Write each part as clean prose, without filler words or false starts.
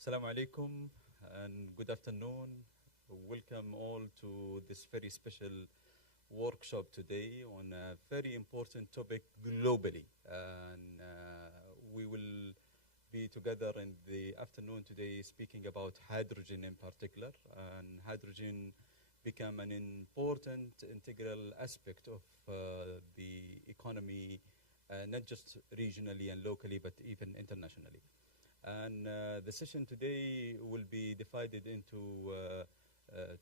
Assalamu alaikum and good afternoon. Welcome all to this very special workshop today on a very important topic globally. And we will be together in the afternoon today speaking about hydrogen in particular. And hydrogen become an important integral aspect of the economy, not just regionally and locally, but even internationally. And the session today will be divided into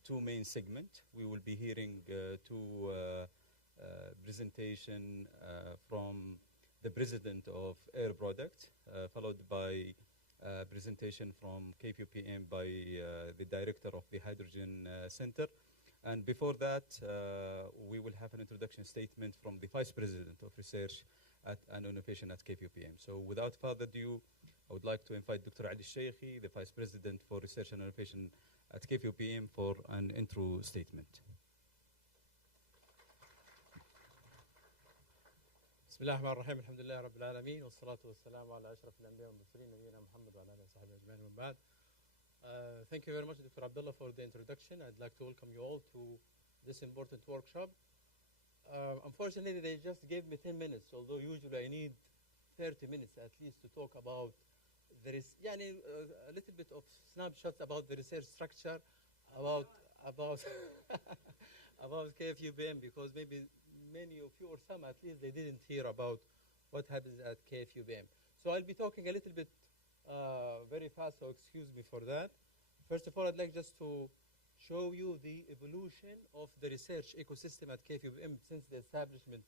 two main segments. We will be hearing two presentation from the president of Air Product, followed by a presentation from KFUPM by the director of the Hydrogen Center. And before that, we will have an introduction statement from the Vice President of Research and Innovation at KFUPM. So without further ado, I would like to invite Dr. Ali Sheikhi, the Vice President for Research and Innovation at KFUPM, for an intro statement. بسم الله الرحمن الرحيم الحمد لله رب العالمين والصلاة والسلام على أشرف الأنبياء والمرسلين نبينا محمد وعلى آله وصحبه أجمعين ومن بعد. Thank you very much, Dr. Abdullah, for the introduction. I'd like to welcome you all to this important workshop. Unfortunately, they just gave me 10 minutes, although usually I need 30 minutes at least to talk about a little bit of snapshots about the research structure, about about KFUPM, because maybe many of you, or some at least, they didn't hear about what happens at KFUPM. So I'll be talking a little bit very fast, so excuse me for that. First of all, I'd like just to show you the evolution of the research ecosystem at KFUPM since the establishment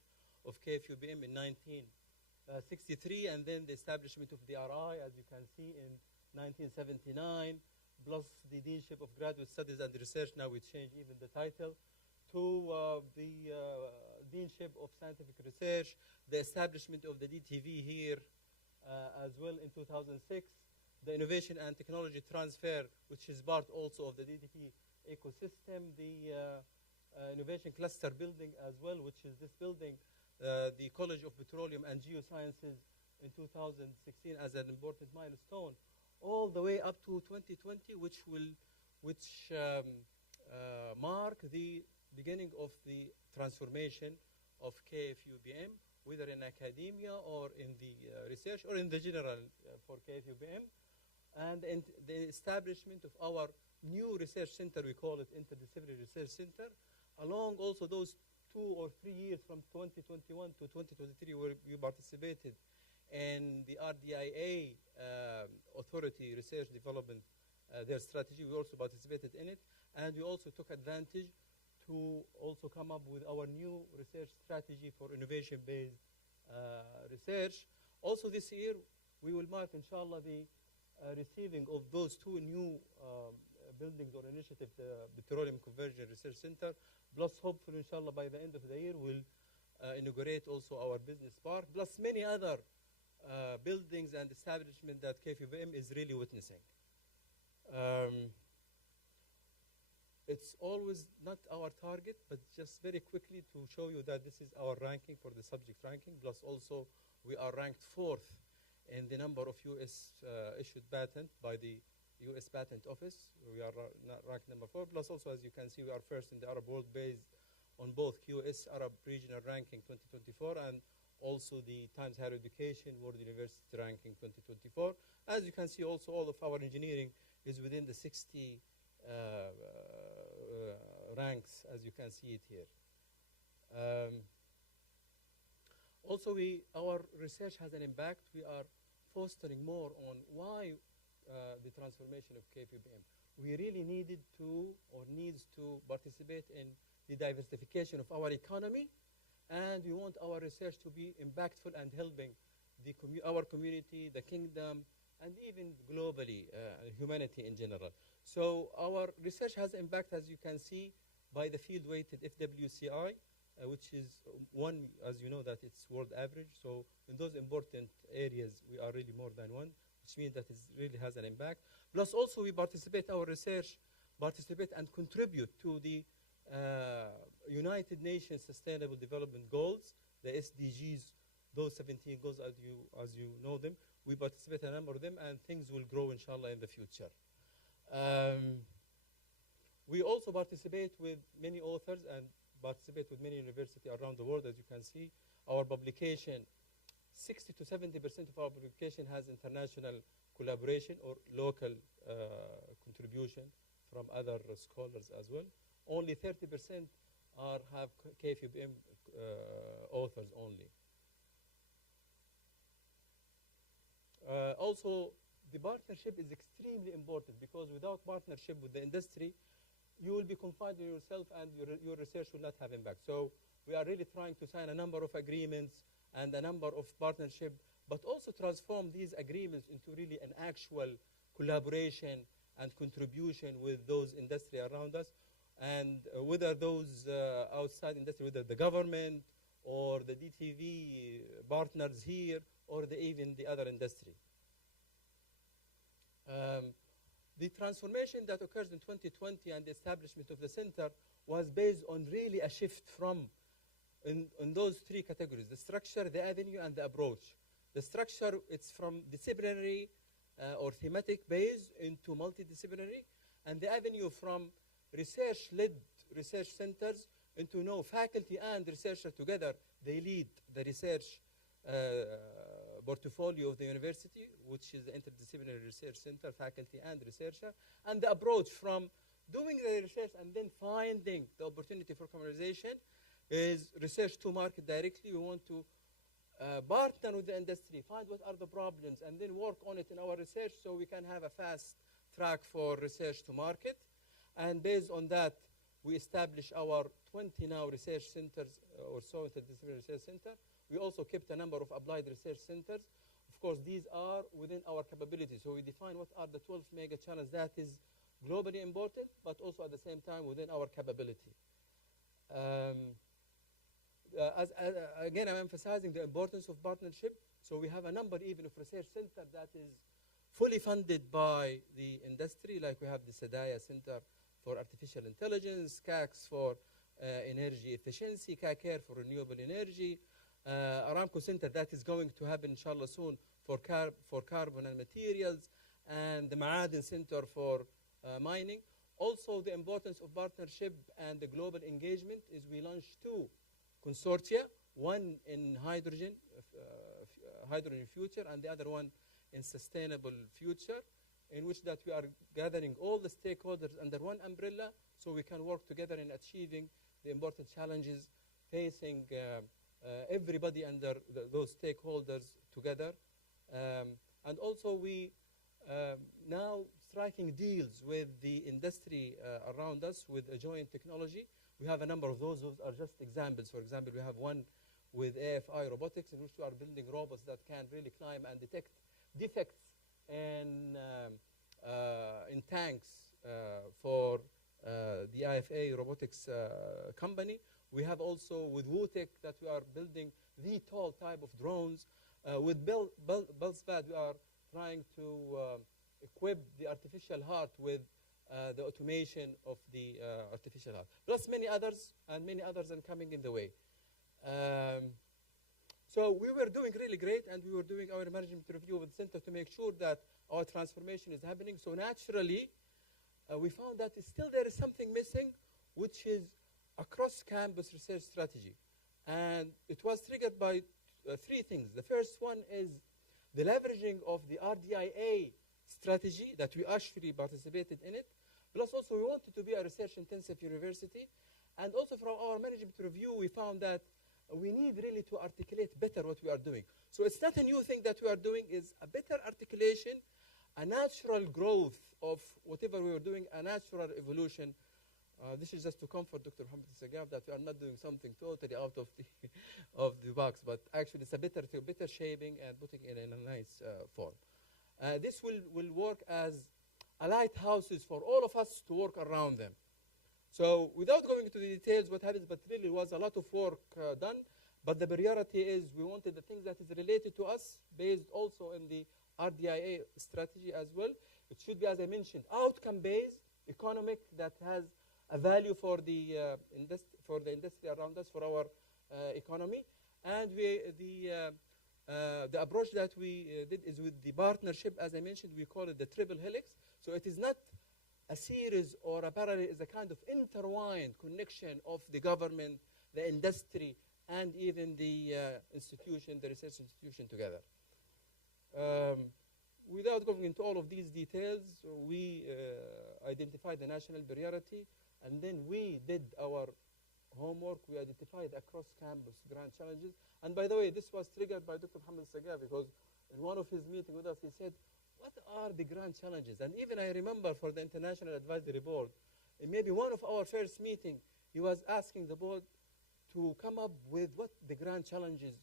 of KFUPM in 1963, and then the establishment of the RI, as you can see, in 1979, plus the Deanship of Graduate Studies and Research. Now we changed even the title to the Deanship of Scientific Research, the establishment of the DTV here as well in 2006, the Innovation and Technology Transfer, which is part also of the DTV ecosystem, the Innovation Cluster building as well, which is this building, the College of Petroleum and Geosciences in 2016 as an important milestone, all the way up to 2020, which mark the beginning of the transformation of KFUPM, whether in academia or in the research or in the general for KFUPM, and in the establishment of our new research center. We call it Interdisciplinary Research Center, along also those 2 or 3 years from 2021 to 2023 where we participated in the RDIA Authority Research Development, their strategy. We also participated in it, and we also took advantage to also come up with our new research strategy for innovation-based research. Also this year, we will mark, inshallah, the receiving of those 2 new buildings or initiatives, the Petroleum Conversion Research Center, plus hopefully, inshallah, by the end of the year, we'll inaugurate also our business park, plus many other buildings and establishments that KFUPM is really witnessing. It's always not our target, but just very quickly to show you that this is our ranking for the subject ranking, plus also we are ranked 4th in the number of US issued patent by the US Patent Office. We are ranked number 4, plus also, as you can see, we are first in the Arab world based on both QS Arab Regional Ranking 2024 and also the Times Higher Education World University Ranking 2024. As you can see, also all of our engineering is within the 60 ranks, as you can see it here. Also, our research has an impact. We are fostering more on why the transformation of KFUPM. We really needed to, or needs to, participate in the diversification of our economy, and we want our research to be impactful and helping our community, the kingdom, and even globally, humanity in general. So our research has impact, as you can see, by the field-weighted FWCI, which is one, as you know, that it's world average. So in those important areas, we are really more than one, which means that it really has an impact. Plus also we our research participate and contribute to the United Nations Sustainable Development Goals, the SDGs, those 17 goals as you know them, We participate in a number of them, and things will grow, inshallah, in the future. We also participate with many authors and participate with many universities around the world. As you can see, our publication, 60 to 70% of our publication has international collaboration or local contribution from other scholars as well. Only 30% have KFUPM authors only. Also, the partnership is extremely important, because without partnership with the industry, you will be confined to yourself and your research will not have impact. So we are really trying to sign a number of agreements and a number of partnerships, but also transform these agreements into really an actual collaboration and contribution with those industry around us, and whether those outside industry, whether the government or the DTV partners here, or even the other industry. The transformation that occurs in 2020 and the establishment of the center was based on really a shift from in those three categories: the structure, the avenue, and the approach. The structure, it's from disciplinary or thematic based into multidisciplinary, and the avenue from research-led research centers into faculty and researcher together. They lead the research portfolio of the university, which is the interdisciplinary research center, faculty and researcher, and the approach from doing the research and then finding the opportunity for commercialization is research to market directly. We want to partner with the industry, find what are the problems, and then work on it in our research so we can have a fast track for research to market. And based on that, we establish our 20 now research centers or so, interdisciplinary research center. We also kept a number of applied research centers. Of course, these are within our capabilities. So we define what are the 12 mega challenges that is globally important, but also at the same time within our capability. Again, I'm emphasizing the importance of partnership. So we have a number even of research centers that is fully funded by the industry, like we have the Sadaya Center for Artificial Intelligence, KIKX for energy efficiency, KIKX for renewable energy, Aramco Center that is going to happen, inshallah, soon for carbon and materials, and the Ma'adin Center for mining. Also, the importance of partnership and the global engagement is we launched 2 consortia, one in hydrogen future, and the other one in sustainable future, in which that we are gathering all the stakeholders under one umbrella so we can work together in achieving the important challenges facing everybody under those stakeholders together. And also we now striking deals with the industry around us with a joint technology. We have a number of those. Those are just examples. For example, we have one with AFI robotics, in which we are building robots that can really climb and detect defects in tanks for the IFA robotics company. We have also with WUTEC that we are building VTOL type of drones. With Belspad, we are trying to equip the artificial heart with the automation of the artificial heart. Plus many others, and many others are coming in the way. So we were doing really great, and we were doing our management review with the center to make sure that our transformation is happening. So naturally, we found that still there is something missing, which is a cross-campus research strategy. And it was triggered by 3 things. The first one is the leveraging of the RDIA strategy that we actually participated in it. Plus also we wanted to be a research-intensive university. And also from our management review, we found that we need really to articulate better what we are doing. So it's not a new thing that we are doing, is a better articulation, a natural growth of whatever we are doing, a natural evolution. This is just to comfort Dr. Mohammed Sagaf that we are not doing something totally out of the box, but actually it's a better shaping and putting it in a nice form. This will work as a lighthouses for all of us to work around them. So without going into the details what happens, but really was a lot of work done, but the priority is we wanted the things that is related to us, based also in the RDIA strategy as well. It should be, as I mentioned, outcome-based, economic, that has a value for the industry around us, for our economy. And the The approach that we did is with the partnership, as I mentioned, we call it the triple helix. So it is not a series or a parallel, it's a kind of intertwined connection of the government, the industry, and even the institution, the research institution together. Without going into all of these details, we identified the national priority, and then we did our homework. We identified across campus grand challenges. And by the way, this was triggered by Dr. Mohammed Sagaf, because in one of his meetings with us, he said, what are the grand challenges? And even I remember for the International Advisory Board, in maybe one of our first meetings, he was asking the board to come up with what the grand challenges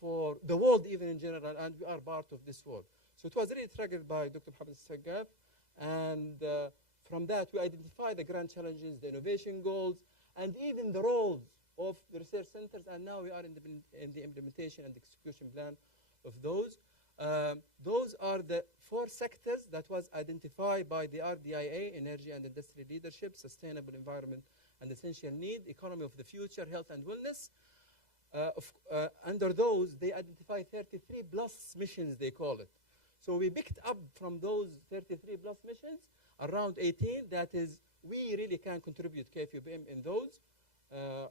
for the world even in general, and we are part of this world. So it was really triggered by Dr. Mohammed Sagaf, and from that we identified the grand challenges, the innovation goals, and even the roles of the research centers, and now we are in the implementation and execution plan of those. Those are the 4 sectors that was identified by the RDIA: energy and industry leadership, sustainable environment and essential need, economy of the future, health and wellness. Under those, they identify 33 plus missions, they call it. So we picked up from those 33 plus missions around 18 that is we really can contribute KFUPM in those,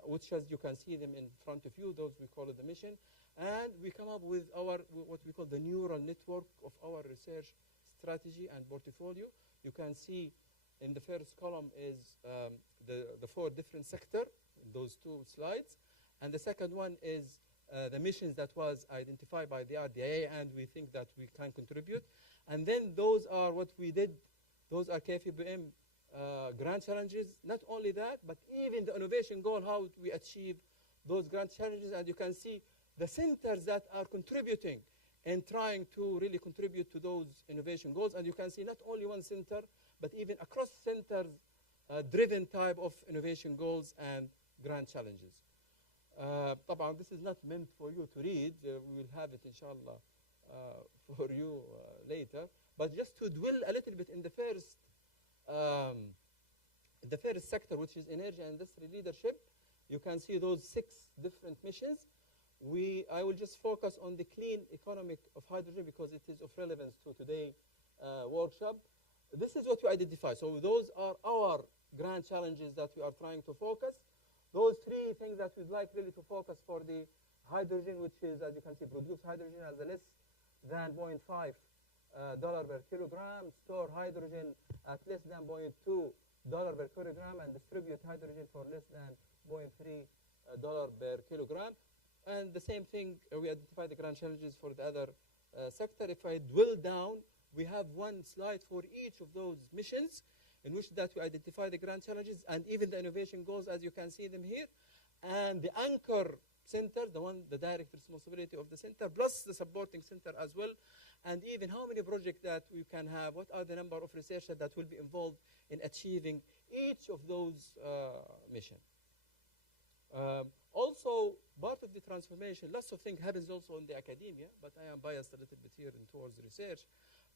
which, as you can see them in front of you, those we call it the mission. And we come up with our, what we call the neural network of our research strategy and portfolio. You can see in the first column is the 4 different sectors in those 2 slides. And the second one is the missions that was identified by the RDIA, and we think that we can contribute. And then those are what we did. Those are KFUPM grand challenges. Not only that, but even the innovation goal, how we achieve those grand challenges. And you can see the centers that are contributing and trying to really contribute to those innovation goals. And you can see not only one center, but even across centers driven type of innovation goals and grand challenges. طبعا this is not meant for you to read. We will have it inshallah for you later. But just to dwell a little bit in the first sector, which is energy and industry leadership, you can see those 6 different missions. I will just focus on the clean economic of hydrogen because it is of relevance to today's workshop. This is what we identify. So those are our grand challenges that we are trying to focus. Those 3 things that we'd like really to focus for the hydrogen, which is, as you can see, produce hydrogen as a less than $0.5 per kilogram, store hydrogen at less than $0.2 per kilogram, and distribute hydrogen for less than $0.3 per kilogram. And the same thing, we identify the grand challenges for the other sector. If I dwell down, we have one slide for each of those missions, in which that we identify the grand challenges and even the innovation goals, as you can see them here, and the anchor center, the direct responsibility of the center, plus the supporting center as well, and even how many projects that we can have, what are the number of researchers that will be involved in achieving each of those missions. Also, part of the transformation, lots of things happens also in the academia, but I am biased a little bit here towards research.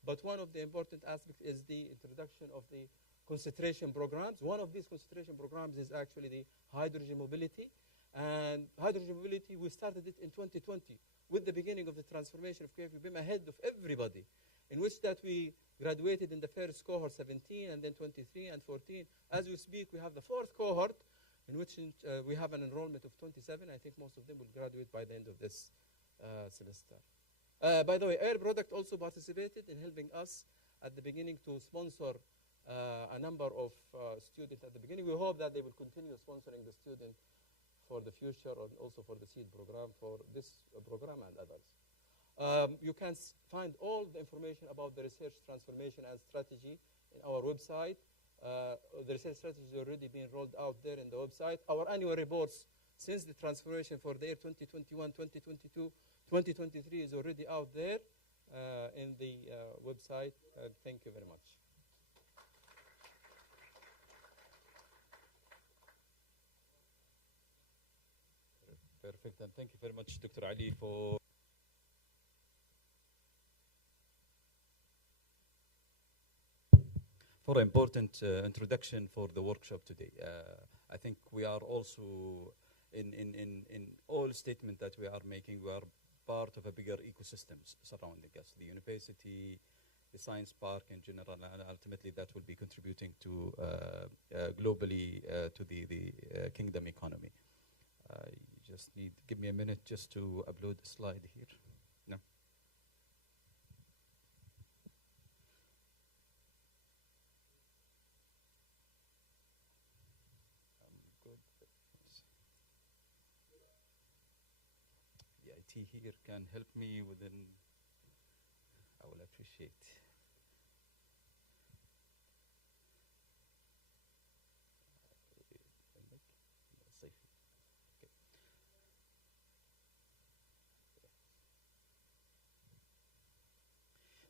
But one of the important aspects is the introduction of the concentration programs. One of these concentration programs is actually the hydrogen mobility. And hydrogen mobility, we started it in 2020 with the beginning of the transformation of KFUPM ahead of everybody, in which that we graduated in the first cohort 17 and then 23 and 14. As we speak, we have the 4th cohort, in which we have an enrollment of 27. I think most of them will graduate by the end of this semester. By the way, Air Product also participated in helping us at the beginning to sponsor a number of students at the beginning. We hope that they will continue sponsoring the student for the future and also for the seed program for this program and others. You can find all the information about the research transformation and strategy in our website. The research strategy is already being rolled out there in the website. Our annual reports since the transformation for the year 2021, 2022, 2023 is already out there in the website. Thank you very much. Perfect, and thank you very much, Dr. Ali, for an important introduction for the workshop today. I think we are also in all statement that we are making, we are part of a bigger ecosystem surrounding us, the university, the science park in general, and ultimately that will be contributing to globally to the kingdom economy. You just need, give me a minute just to upload the slide here. No. Good. The IT here can help me within, I will appreciate.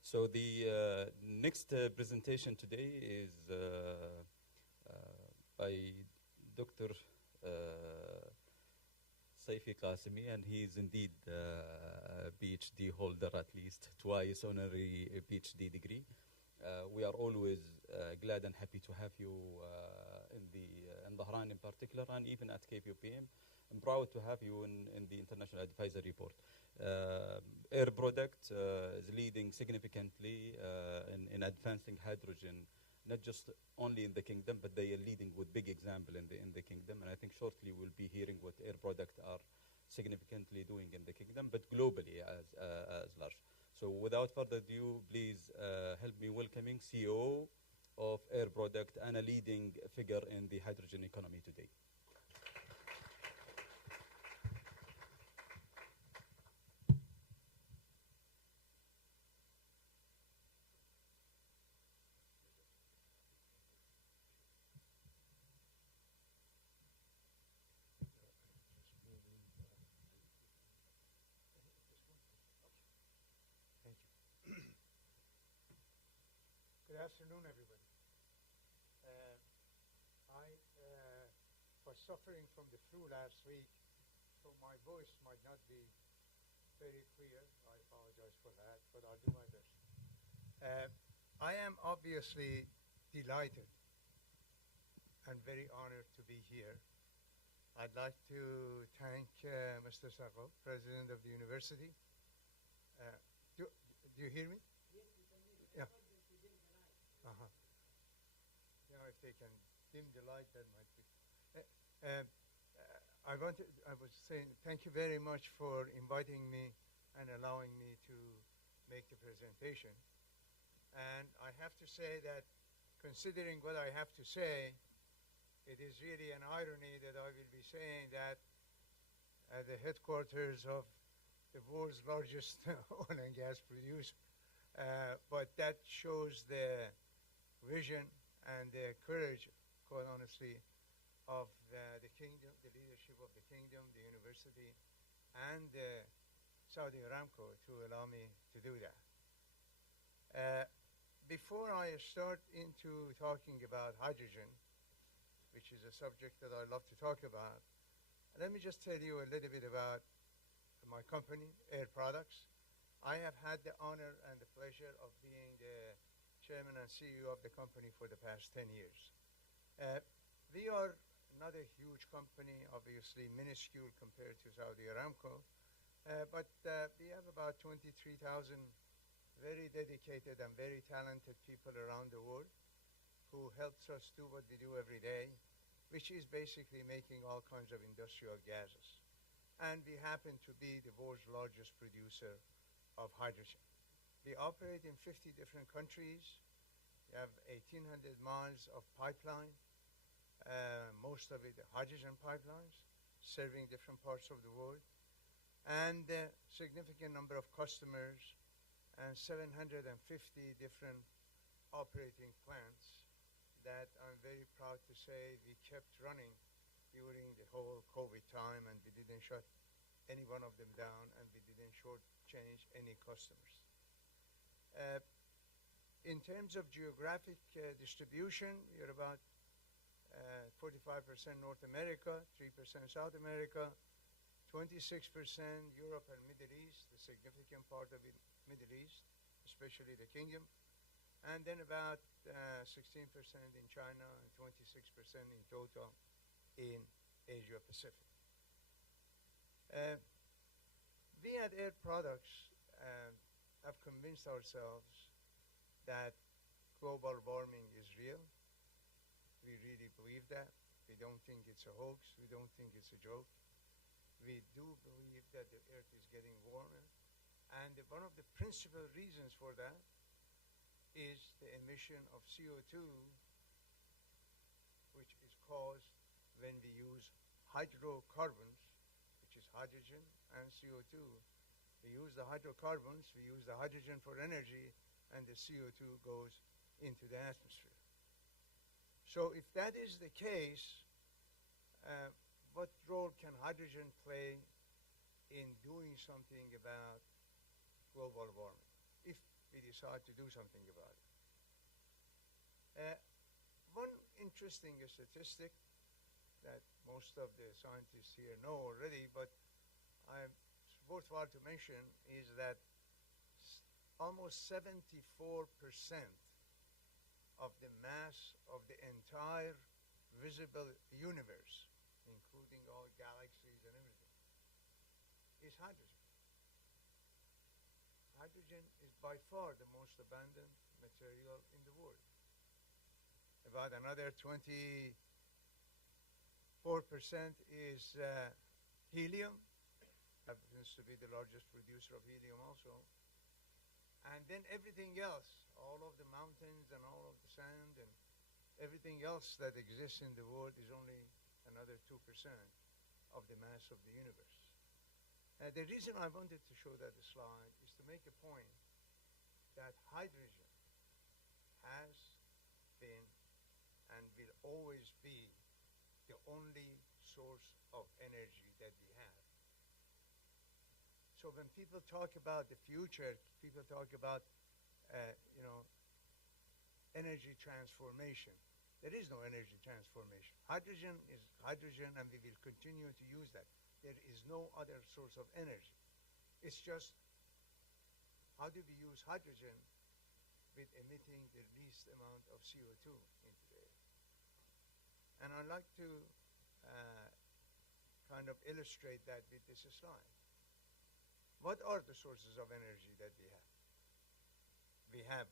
So the next presentation today is by Dr. Saifi Qasimi, and he is indeed a PhD holder, at least twice honorary PhD degree. We are always glad and happy to have you in Bahrain in particular, and even at KFUPM. I'm proud to have you in the International Advisory Board. Air Product is leading significantly in advancing hydrogen, not just only in the kingdom, but they are leading with big example in the kingdom. And I think shortly we'll be hearing what Air Product are significantly doing in the kingdom, but globally as large. So without further ado, please help me welcoming CEO of Air Product and a leading figure in the hydrogen economy today. Good afternoon, everybody. I was suffering from the flu last week, so my voice might not be very clear. I apologize for that, but I'll do my best. I am obviously delighted and very honored to be here. I'd like to thank Mr. Sakho, President of the university. Do you hear me? Yes, we can hear you. Yeah. You dim the light. You know, if they can dim the light, that might be. I was saying thank you very much for inviting me and allowing me to make the presentation. And I have to say that, considering what I have to say, it is really an irony that I will be saying that at the headquarters of the world's largest oil and gas producer. But that shows the vision and the courage, quite honestly, of the kingdom, the leadership of the kingdom, the university, and Saudi Aramco to allow me to do that. Before I start into talking about hydrogen, which is a subject that I love to talk about, let me just tell you a little bit about my company, Air Products. I have had the honor and the pleasure of being the chairman and CEO of the company for the past 10 years. We are not a huge company, obviously minuscule compared to Saudi Aramco, but we have about 23,000 very dedicated and very talented people around the world who helps us do what we do every day, which is basically making all kinds of industrial gases. And we happen to be the world's largest producer of hydrogen. We operate in 50 different countries. We have 1,800 miles of pipeline, most of it hydrogen pipelines, serving different parts of the world, and a significant number of customers, and 750 different operating plants that I'm very proud to say we kept running during the whole COVID time, and we didn't shut any one of them down, and we didn't shortchange any customers. In terms of geographic distribution, we're about 45% North America, 3% South America, 26% Europe and Middle East, the significant part of it, Middle East, especially the kingdom, and then about 16% in China and 26% in total in Asia Pacific. We at Air Products have convinced ourselves that global warming is real. We really believe that. We don't think it's a hoax. We don't think it's a joke. We do believe that the Earth is getting warmer. And one of the principal reasons for that is the emission of CO2, which is caused when we use hydrocarbons, which is hydrogen and CO2. We use the hydrocarbons, we use the hydrogen for energy, and the CO2 goes into the atmosphere. So if that is the case, what role can hydrogen play in doing something about global warming, if we decide to do something about it? One interesting statistic that most of the scientists here know already, but it's worthwhile to mention, is that almost 74% of the mass of the entire visible universe, including all galaxies and everything, is hydrogen. Hydrogen is by far the most abundant material in the world. About another 24% is helium. Happens to be the largest producer of helium also. And then everything else, all of the mountains and all of the sand and everything else that exists in the world is only another 2% of the mass of the universe. The reason I wanted to show that slide is to make a point that hydrogen has been and will always be the only source of energy that we have. So when people talk about the future, people talk about, energy transformation. There is no energy transformation. Hydrogen is hydrogen, and we will continue to use that. There is no other source of energy. It's just, how do we use hydrogen with emitting the least amount of CO2 into the air? And I'd like to kind of illustrate that with this slide. What are the sources of energy that we have? We have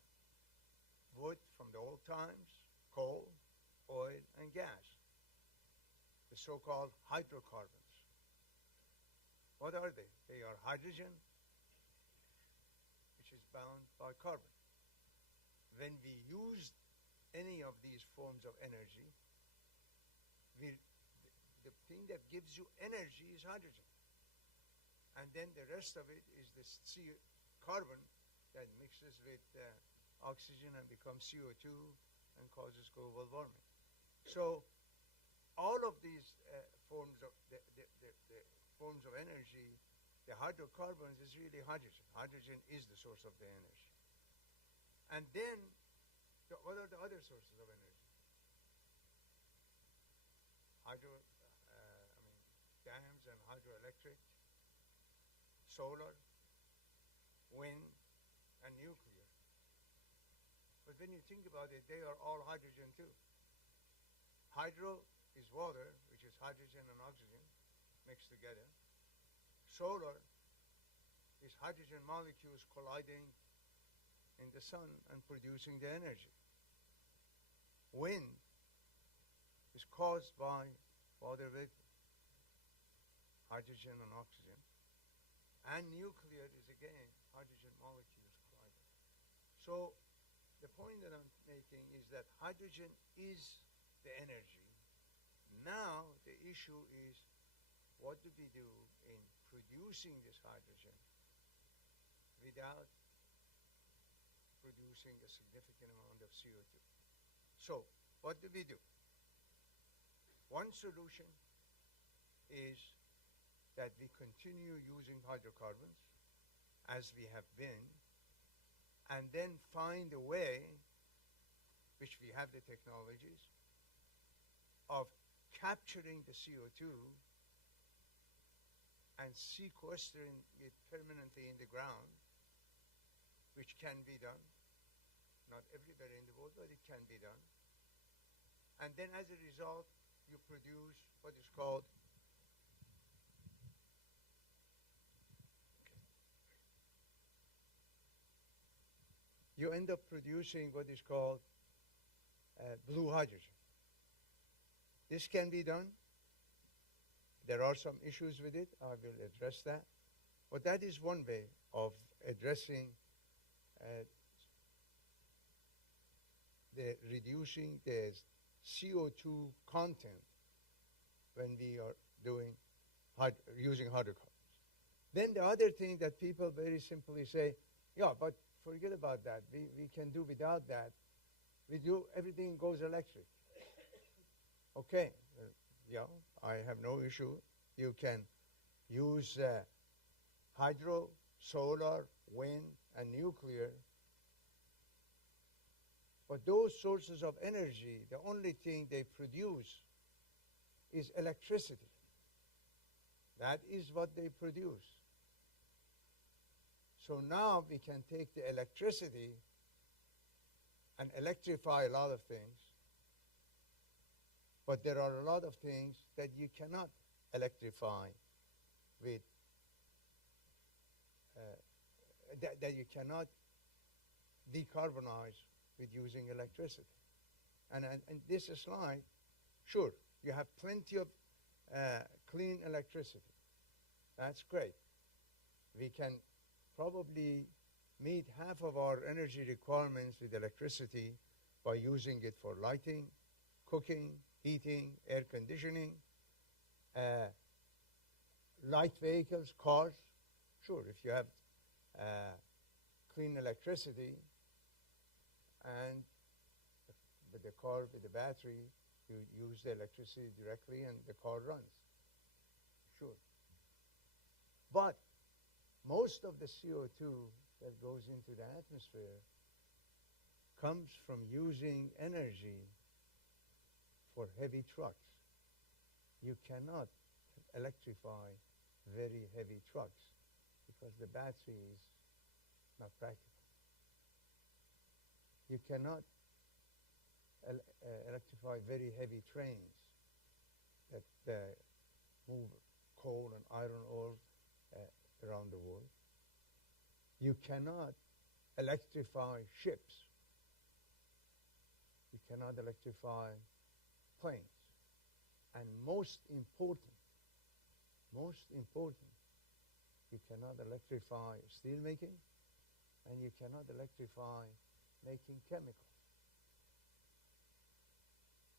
wood from the old times, coal, oil, and gas, the so-called hydrocarbons. What are they? They are hydrogen, which is bound by carbon. When we use any of these forms of energy, the thing that gives you energy is hydrogen. And then the rest of it is this carbon that mixes with oxygen and becomes CO2 and causes global warming. So all of these forms of the forms of energy, the hydrocarbons is really hydrogen. Hydrogen is the source of the energy. And then, what are the other sources of energy? Dams and hydroelectric, solar, wind, and nuclear. But when you think about it, they are all hydrogen too. Hydro is water, which is hydrogen and oxygen mixed together. Solar is hydrogen molecules colliding in the sun and producing the energy. Wind is caused by water vapor, hydrogen and oxygen. And nuclear is, again, hydrogen molecules colliding. So the point that I'm making is that hydrogen is the energy. Now the issue is, what do we do in producing this hydrogen without producing a significant amount of CO2? So what do we do? One solution is that we continue using hydrocarbons as we have been, and then find a way, which we have the technologies, of capturing the CO2 and sequestering it permanently in the ground, which can be done. Not everywhere in the world, but it can be done. And then as a result, you produce what is called you end up producing what is called blue hydrogen. This can be done. There are some issues with it. I will address that. But that is one way of addressing the reducing the CO2 content when we are doing using hydrocarbons. Then the other thing that people very simply say, yeah, but forget about that. We can do without that. We do, everything goes electric. Okay, yeah, I have no issue. You can use hydro, solar, wind, and nuclear. But those sources of energy, the only thing they produce is electricity. That is what they produce. So now we can take the electricity and electrify a lot of things. But there are a lot of things that you cannot electrify with, that you cannot decarbonize with using electricity. And this slide, sure, you have plenty of clean electricity. That's great. We can probably meet half of our energy requirements with electricity by using it for lighting, cooking, heating, air conditioning, light vehicles, cars. Sure, if you have clean electricity and with the car, with the battery, you use the electricity directly and the car runs. Sure. But most of the CO2 that goes into the atmosphere comes from using energy for heavy trucks. You cannot electrify very heavy trucks because the battery is not practical. You cannot electrify very heavy trains that move coal and iron ore around the world. You cannot electrify ships. You cannot electrify planes. And most important, you cannot electrify steel making, and you cannot electrify making chemicals.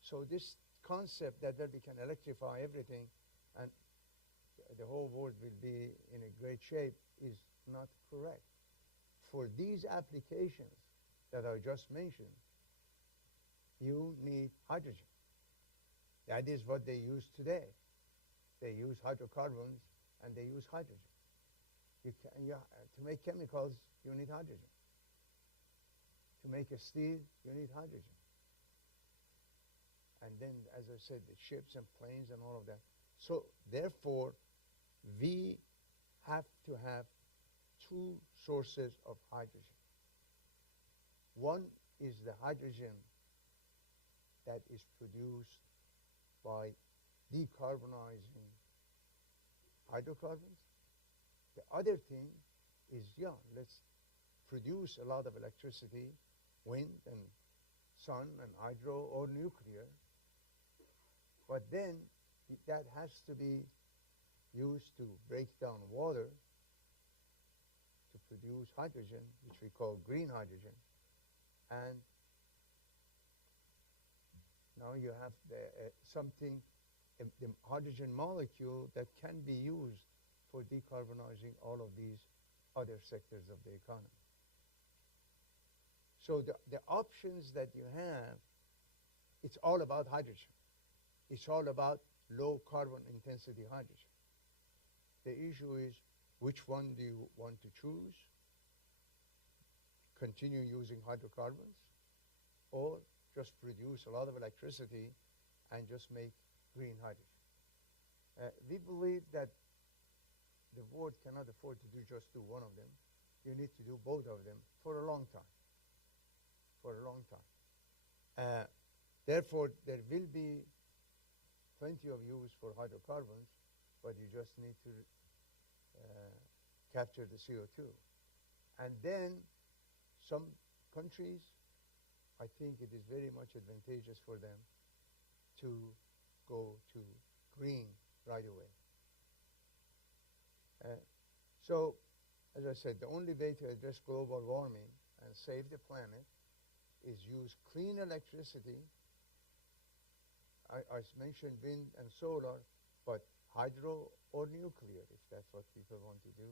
So this concept that we can electrify everything and the whole world will be in a great shape is not correct. For these applications that I just mentioned, you need hydrogen. That is what they use today. They use hydrocarbons and they use hydrogen. To make chemicals, you need hydrogen. To make a steel, you need hydrogen. And then, as I said, the ships and planes and all of that. So, therefore, we have to have two sources of hydrogen. One is the hydrogen that is produced by decarbonizing hydrocarbons. The other thing is, let's produce a lot of electricity, wind and sun and hydro or nuclear, but then that has to be used to break down water to produce hydrogen, which we call green hydrogen. And now you have the hydrogen molecule that can be used for decarbonizing all of these other sectors of the economy. So the options that you have, it's all about hydrogen. It's all about low carbon intensity hydrogen. The issue is, which one do you want to choose? Continue using hydrocarbons, or just produce a lot of electricity and just make green hydrogen? We believe that the world cannot afford to just do one of them. You need to do both of them for a long time. For a long time. Therefore, there will be plenty of use for hydrocarbons, but you just need to capture the CO2. And then some countries, I think it is very much advantageous for them to go to green right away. So, as I said, the only way to address global warming and save the planet is use clean electricity. I mentioned wind and solar, but hydro or nuclear, if that's what people want to do,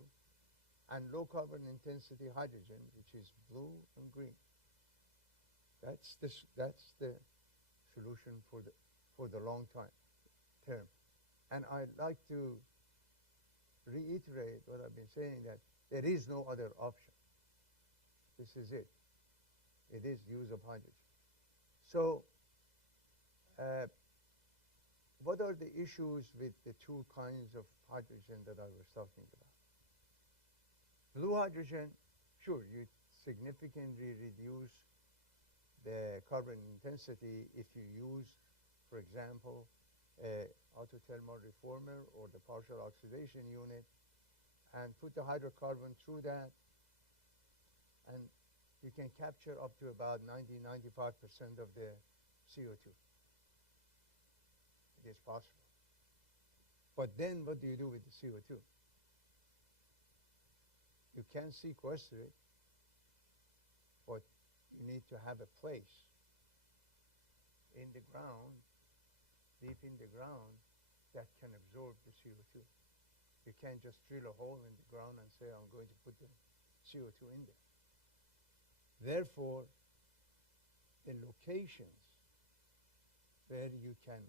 and low carbon intensity hydrogen, which is blue and green. That's the solution for the long term. And I'd like to reiterate what I've been saying, that there is no other option. This is it. It is use of hydrogen. So, what are the issues with the two kinds of hydrogen that I was talking about? Blue hydrogen, sure, you significantly reduce the carbon intensity if you use, for example, autothermal reformer or the partial oxidation unit and put the hydrocarbon through that, and you can capture up to about 90–95% of the CO2. It is possible. But then what do you do with the CO2? You can sequester it, but you need to have a place in the ground, deep in the ground, that can absorb the CO2. You can't just drill a hole in the ground and say, I'm going to put the CO2 in there. Therefore, the locations where you can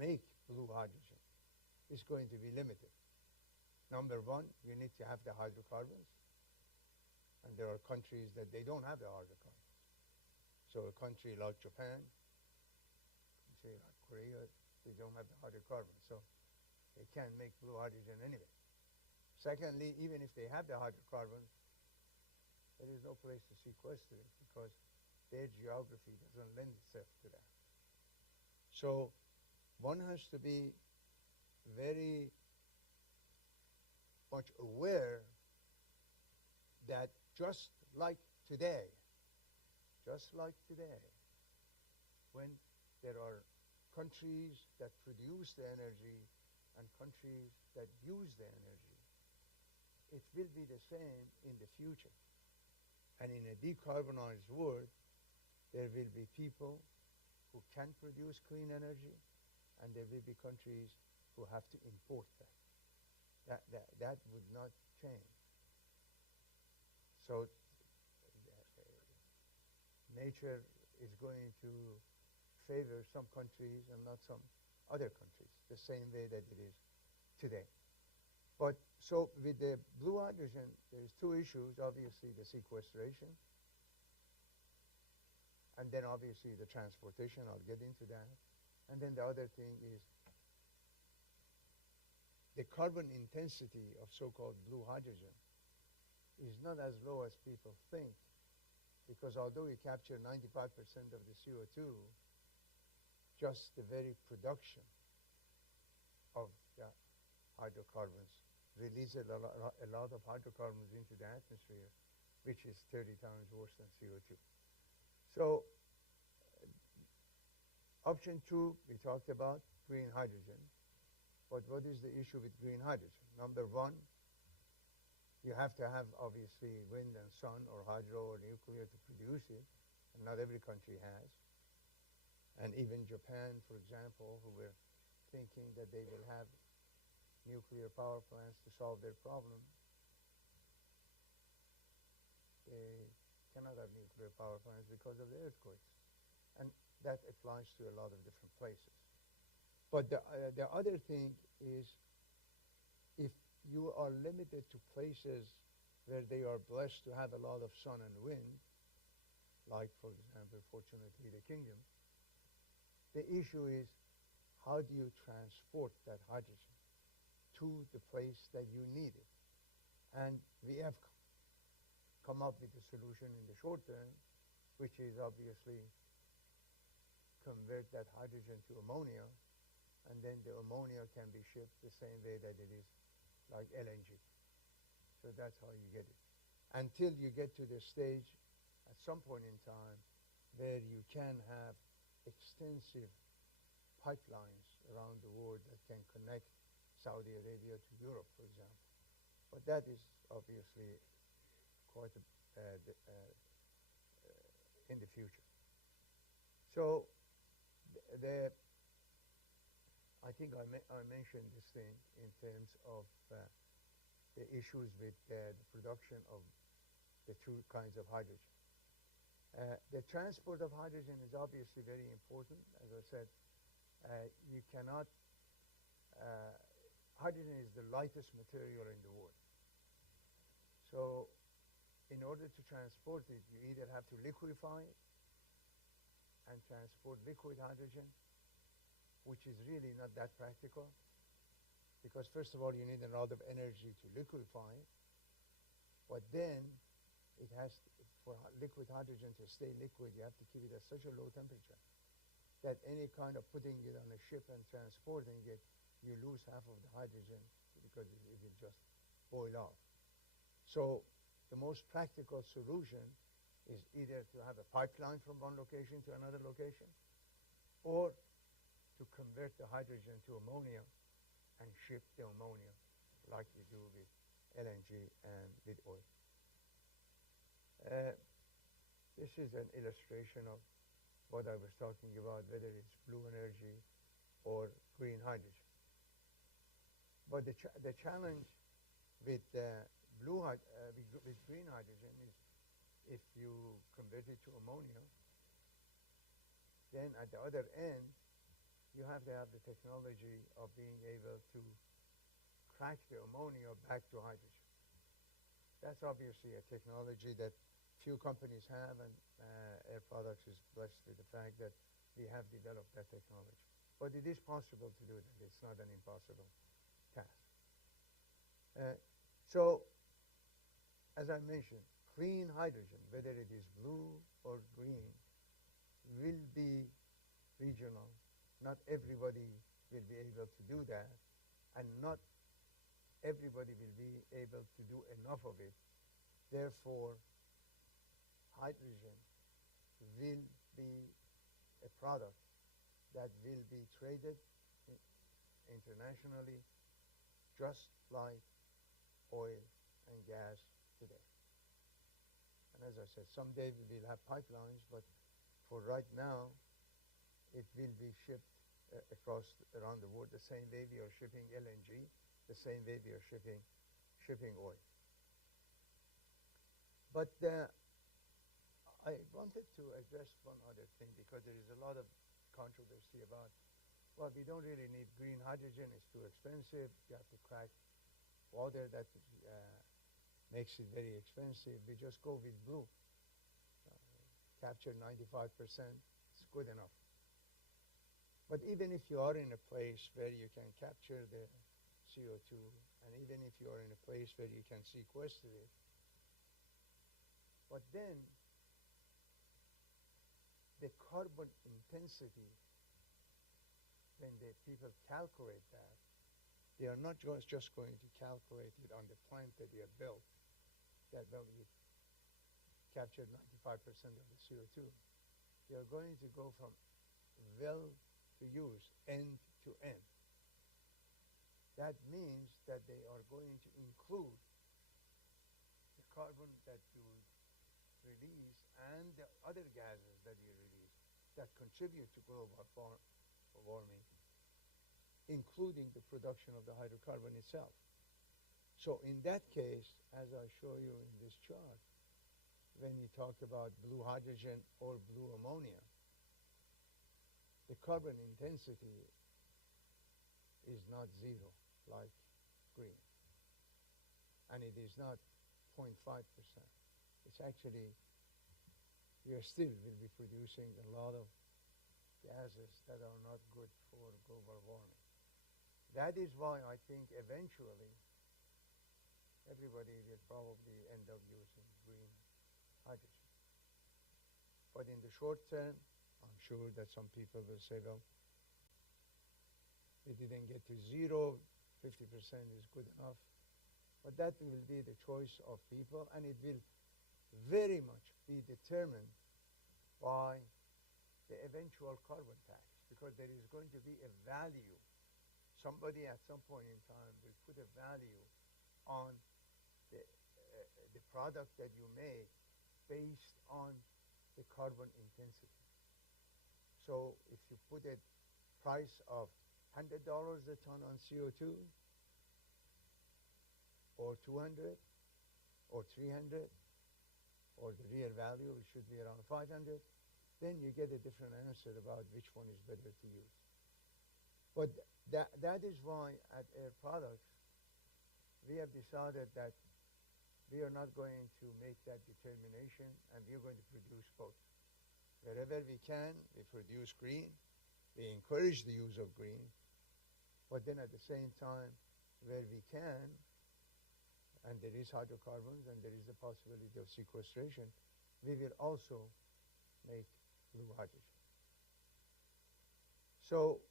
make blue hydrogen is going to be limited. Number one, you need to have the hydrocarbons, and there are countries that they don't have the hydrocarbons. So a country like Japan, say like Korea, they don't have the hydrocarbons, so they can't make blue hydrogen anyway. Secondly, even if they have the hydrocarbons, there is no place to sequester it because their geography doesn't lend itself to that. So one has to be very much aware that just like today, when there are countries that produce the energy and countries that use the energy, it will be the same in the future. And in a decarbonized world, there will be people who can produce clean energy, and there will be countries who have to import that. That would not change. So nature is going to favor some countries and not some other countries, the same way that it is today. But so with the blue hydrogen, there's two issues, obviously the sequestration, and then obviously the transportation. I'll get into that. And then the other thing is the carbon intensity of so-called blue hydrogen is not as low as people think, because although we capture 95% of the CO2, just the very production of the hydrocarbons releases a lot of hydrocarbons into the atmosphere, which is 30 times worse than CO2. So option two, we talked about green hydrogen. But what is the issue with green hydrogen? Number one, you have to have, obviously, wind and sun or hydro or nuclear to produce it, and not every country has. And even Japan, for example, who were thinking that they will have nuclear power plants to solve their problem, they cannot have nuclear power plants because of the earthquakes. And that applies to a lot of different places. But the other thing is, if you are limited to places where they are blessed to have a lot of sun and wind, like, for example, fortunately, the kingdom, the issue is, how do you transport that hydrogen to the place that you need it? And we have come up with a solution in the short term, which is obviously convert that hydrogen to ammonia, and then the ammonia can be shipped the same way that it is like LNG. So that's how you get it. Until you get to the stage, at some point in time where you can have extensive pipelines around the world that can connect Saudi Arabia to Europe, for example. But that is obviously quite in the future. So I think I mentioned this thing in terms of the issues with the production of the two kinds of hydrogen. The transport of hydrogen is obviously very important. As I said, you cannot, hydrogen is the lightest material in the world. So in order to transport it, you either have to liquefy it and transport liquid hydrogen, which is really not that practical, because first of all, you need a lot of energy to liquefy it, but then it has, for liquid hydrogen to stay liquid, you have to keep it at such a low temperature that any kind of putting it on a ship and transporting it, you lose half of the hydrogen because it will just boil off. So the most practical solution is either to have a pipeline from one location to another location, or to convert the hydrogen to ammonia and ship the ammonia like we do with LNG and with oil. This is an illustration of what I was talking about, whether it's blue energy or green hydrogen. But the challenge with with green hydrogen is if you convert it to ammonia, then at the other end, you have to have the technology of being able to crack the ammonia back to hydrogen. That's obviously a technology that few companies have, and Air Products is blessed with the fact that we have developed that technology. But it is possible to do that. It's not an impossible task. So, as I mentioned, clean hydrogen, whether it is blue or green, will be regional. Not everybody will be able to do that, and not everybody will be able to do enough of it. Therefore, hydrogen will be a product that will be traded internationally, just like oil and gas today. And as I said, someday we will have pipelines, but for right now, it will be shipped around the world the same way we are shipping LNG, the same way we are shipping oil. But I wanted to address one other thing, because there is a lot of controversy about, well, we don't really need green hydrogen, it's too expensive, you have to crack water, that makes it very expensive, we just go with blue. Capture 95%, it's good enough. But even if you are in a place where you can capture the CO2, and even if you are in a place where you can sequester it, but then the carbon intensity, when the people calculate that, they are not just going to calculate it on the plant that they have built, that well, you captured 95% of the CO2. They are going to go from well to use, end to end. That means that they are going to include the carbon that you release and the other gases that you release that contribute to global warming, including the production of the hydrocarbon itself. So in that case, as I show you in this chart, when you talk about blue hydrogen or blue ammonia, the carbon intensity is not zero like green. And it is not 0.5%. It's actually, you still will be producing a lot of gases that are not good for global warming. That is why I think eventually everybody will probably end up using green hydrogen. But in the short term, I'm sure that some people will say, well, we didn't get to zero, 50% is good enough. But that will be the choice of people, and it will very much be determined by the eventual carbon tax, because there is going to be a value. Somebody at some point in time will put a value on the product that you make based on the carbon intensity. So if you put a price of $100 a ton on CO2, or 200, or 300, or the real value, it should be around 500, then you get a different answer about which one is better to use. But that is why at Air Products, we have decided that we are not going to make that determination, and we are going to produce both. Wherever we can, we produce green. We encourage the use of green. But then at the same time, where we can, and there is hydrocarbons and there is the possibility of sequestration, we will also make blue hydrogen. So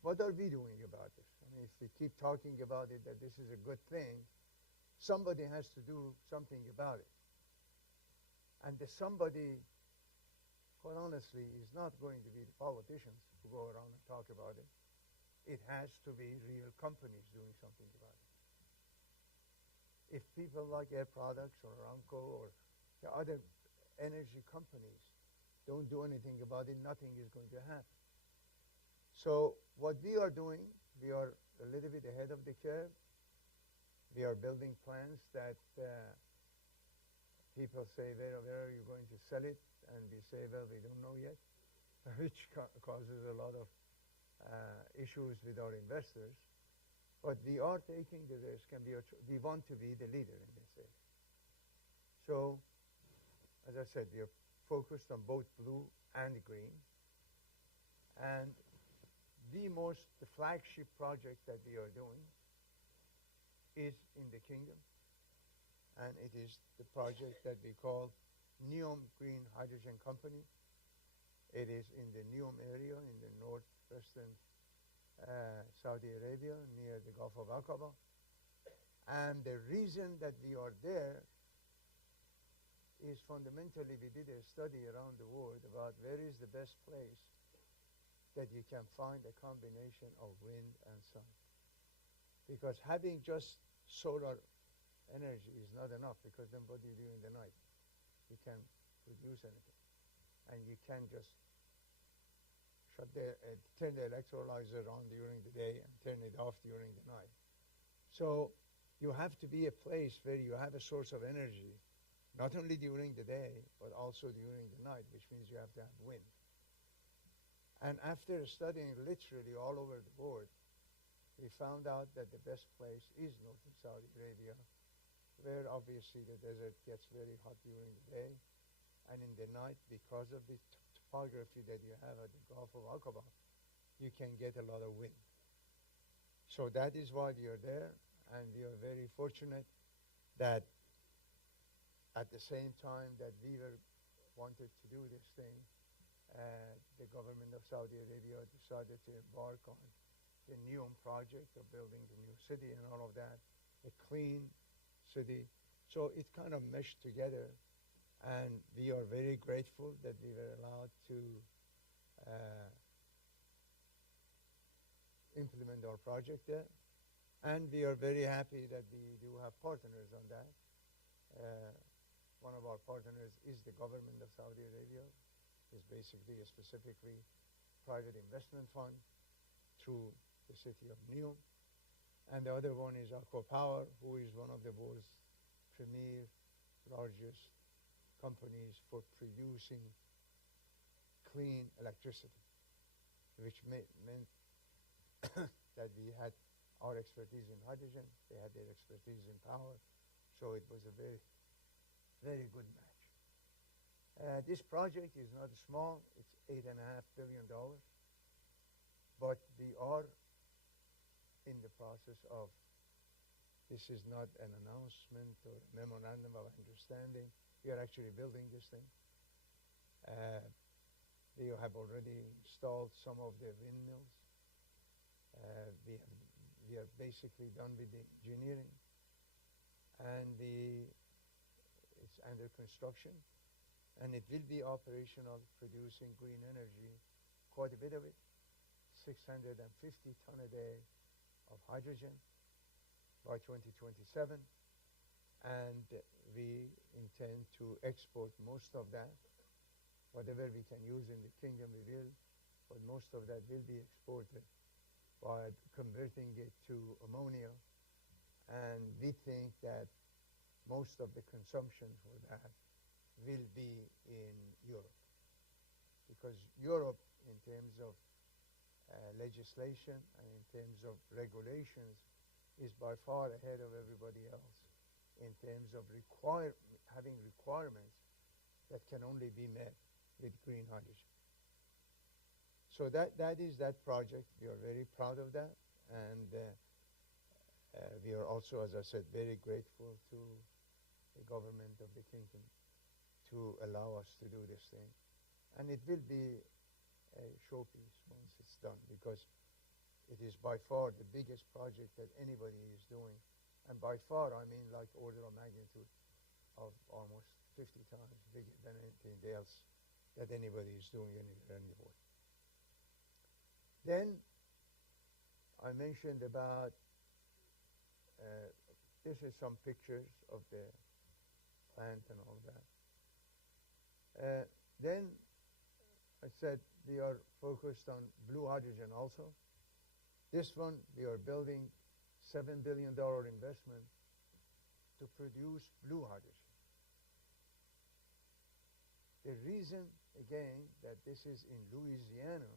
what are we doing about this? I mean, if we keep talking about it, that this is a good thing, somebody has to do something about it. And the somebody, quite honestly, is not going to be the politicians who go around and talk about it. It has to be real companies doing something about it. If people like Air Products or Aramco or the other energy companies don't do anything about it, nothing is going to happen. So what we are doing, we are a little bit ahead of the curve. We are building plants that people say, where are you going to sell it? And we say, well, we don't know yet, which causes a lot of issues with our investors. But we are taking the risk, and we want to be the leader in this area. So, as I said, we are focused on both blue and green. And the flagship project that we are doing is in the kingdom. And it is the project that we call NEOM Green Hydrogen Company. It is in the NEOM area in the northwestern Saudi Arabia, near the Gulf of Aqaba. And the reason that we are there is fundamentally we did a study around the world about where is the best place that you can find a combination of wind and sun. Because having just solar energy is not enough, because then what do you do in the night? You can't produce anything. And you can't just turn the electrolyzer on during the day and turn it off during the night. So you have to be a place where you have a source of energy, not only during the day, but also during the night, which means you have to have wind. And after studying literally all over the board, we found out that the best place is northern Saudi Arabia, where obviously the desert gets very hot during the day, and in the night, because of the topography that you have at the Gulf of Aqaba, you can get a lot of wind. So that is why we are there, and we are very fortunate that at the same time that we wanted to do this thing, the government of Saudi Arabia decided to embark on the NEOM project of building the new city and all of that, a clean city. So it kind of meshed together, and we are very grateful that we were allowed to implement our project there. And we are very happy that we do have partners on that. One of our partners is the government of Saudi Arabia. It's basically a specifically private investment fund through the city of NEOM. And the other one is Aqua Power, who is one of the world's premier, largest companies for producing clean electricity, which meant that we had our expertise in hydrogen, they had their expertise in power, so it was a very, very good match. This project is not small, it's $8.5 billion, but we are in the process of, this is not an announcement or a memorandum of understanding, we are actually building this thing. We have already installed some of the windmills. We are basically done with the engineering, and It's under construction, and it will be operational, producing green energy, quite a bit of it, 650 ton a day of hydrogen by 2027, and we intend to export most of that. Whatever we can use in the kingdom we will, but most of that will be exported by converting it to ammonia, and we think that most of the consumption for that will be in Europe, because Europe, in terms of legislation and in terms of regulations, is by far ahead of everybody else in terms of having requirements that can only be met with green hydrogen. So that is that project. We are very proud of that, and we are also, as I said, very grateful to the government of the kingdom to allow us to do this thing. And it will be a showpiece once it's done, because it is by far the biggest project that anybody is doing. And by far, I mean like order of magnitude of almost 50 times bigger than anything else that anybody is doing anywhere in the world. Then I mentioned about, this is some pictures of the plant and all that. Then I said we are focused on blue hydrogen also. This one, we are building $7 billion investment to produce blue hydrogen. The reason, again, that this is in Louisiana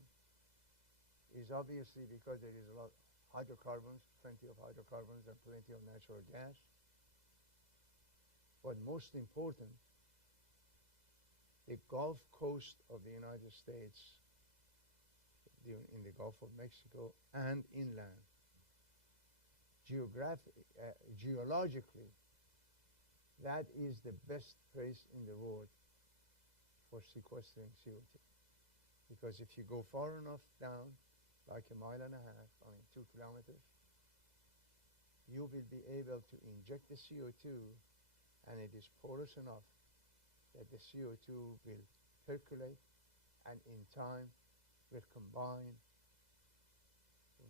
is obviously because there is a lot of hydrocarbons, plenty of hydrocarbons and plenty of natural gas. But most important, the Gulf Coast of the United States, in the Gulf of Mexico and inland, geologically, that is the best place in the world for sequestering CO2. Because if you go far enough down, like a mile and a half, 2 kilometers, you will be able to inject the CO2, and it is porous enough that the CO2 will percolate and in time will combine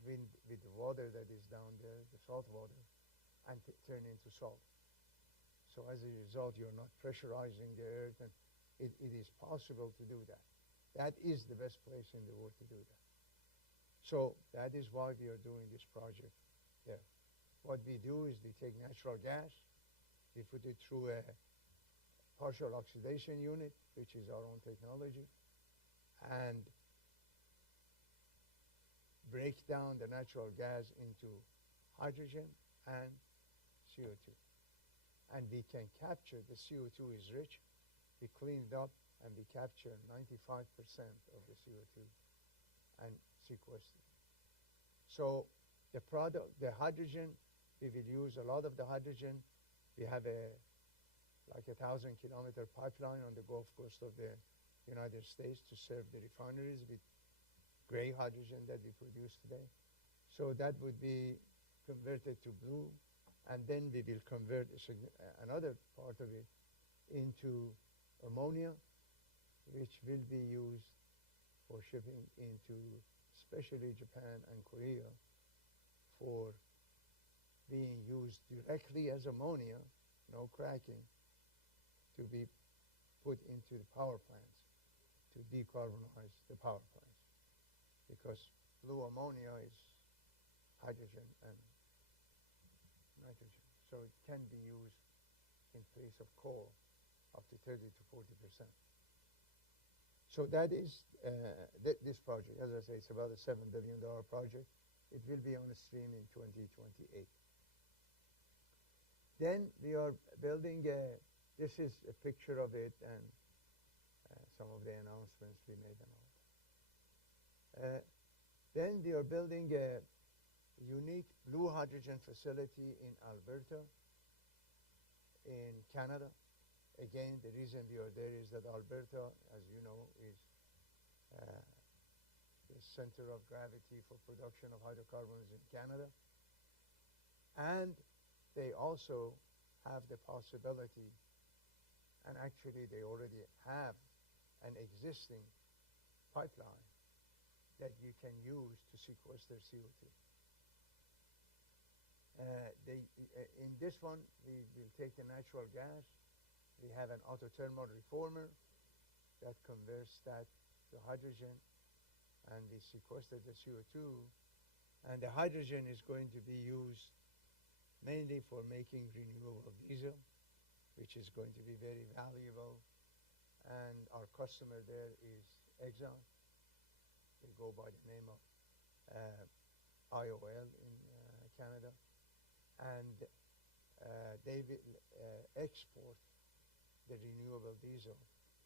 with the water that is down there, the salt water, and turn into salt. So as a result, you're not pressurizing the earth, and it is possible to do that. That is the best place in the world to do that. So that is why we are doing this project there. What we do is we take natural gas, we put it through a partial oxidation unit, which is our own technology, and break down the natural gas into hydrogen and CO2. And we can capture, the CO2 is rich, we clean it up, and we capture 95% of the CO2 and sequester. So the product, the hydrogen, we will use a lot of the hydrogen. We have like 1,000-kilometer pipeline on the Gulf Coast of the United States to serve the refineries with gray hydrogen that we produce today. So that would be converted to blue, and then we will convert another part of it into ammonia, which will be used for shipping into especially Japan and Korea for being used directly as ammonia, no cracking, to be put into the power plants to decarbonize the power plants. Because blue ammonia is hydrogen and nitrogen. So it can be used in place of coal up to 30 to 40%. So that is this project. As I say, it's about a $7 billion project. It will be on a stream in 2028. Then we are building this is a picture of it and some of the announcements we made and all that. Then we are building a unique blue hydrogen facility in Alberta, in Canada. Again, the reason we are there is that Alberta, as you know, is the center of gravity for production of hydrocarbons in Canada. And they also have the possibility And actually, they already have an existing pipeline that you can use to sequester CO2. In this one, we will take the natural gas. We have an autothermal reformer that converts that to hydrogen, and we sequester the CO2. And the hydrogen is going to be used mainly for making renewable diesel, which is going to be very valuable. And our customer there is Exxon. They go by the name of IOL in Canada. And they will export the renewable diesel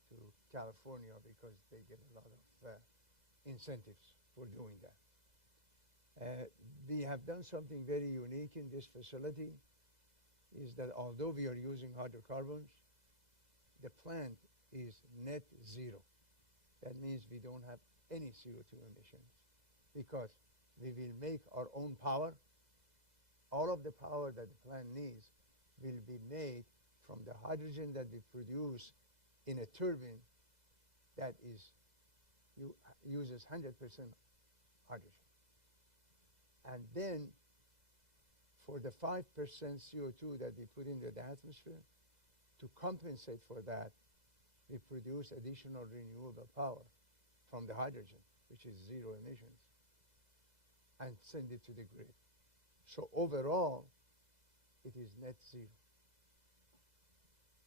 to California because they get a lot of incentives for doing that. We have done something very unique in this facility, is that although we are using hydrocarbons, the plant is net zero. That means we don't have any CO2 emissions because we will make our own power. All of the power that the plant needs will be made from the hydrogen that we produce in a turbine that uses 100% hydrogen. And then for the 5% CO2 that we put into the atmosphere, to compensate for that, we produce additional renewable power from the hydrogen, which is zero emissions, and send it to the grid. So overall, it is net zero.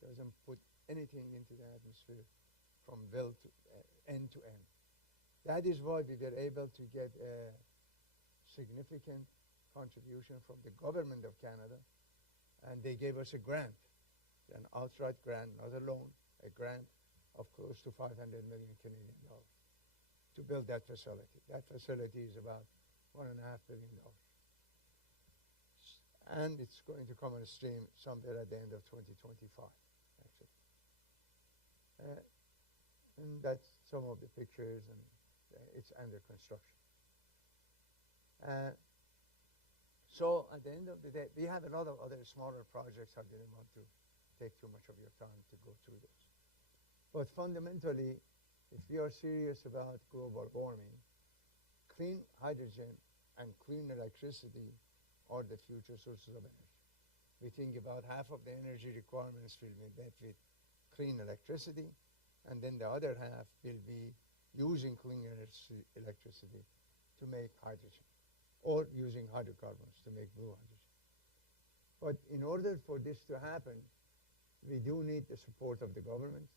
Doesn't put anything into the atmosphere from well to end to end. That is why we were able to get a significant contribution from the government of Canada, and they gave us a grant, an outright grant, not a loan, a grant of close to 500 million Canadian dollars to build that facility. That facility is about $1.5 billion. And it's going to come on stream somewhere at the end of 2025, actually. And that's some of the pictures, and it's under construction. So at the end of the day, we have a lot of other smaller projects. I didn't want to take too much of your time to go through those. But fundamentally, if we are serious about global warming, clean hydrogen and clean electricity are the future sources of energy. We think about half of the energy requirements will be met with clean electricity, and then the other half will be using clean electricity to make hydrogen, or using hydrocarbons to make blue hydrogen. But in order for this to happen, we do need the support of the government.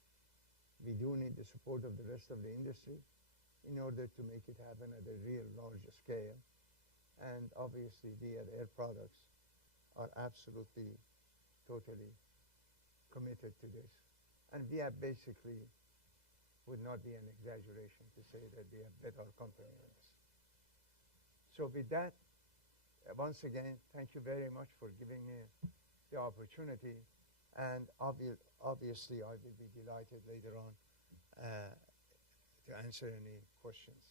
We do need the support of the rest of the industry in order to make it happen at a real large scale. And obviously, we at Air Products are absolutely, totally committed to this. And we have basically, would not be an exaggeration to say that we have bet our company on this. So with that, once again, thank you very much for giving me the opportunity. And obviously, I will be delighted later on to answer any questions.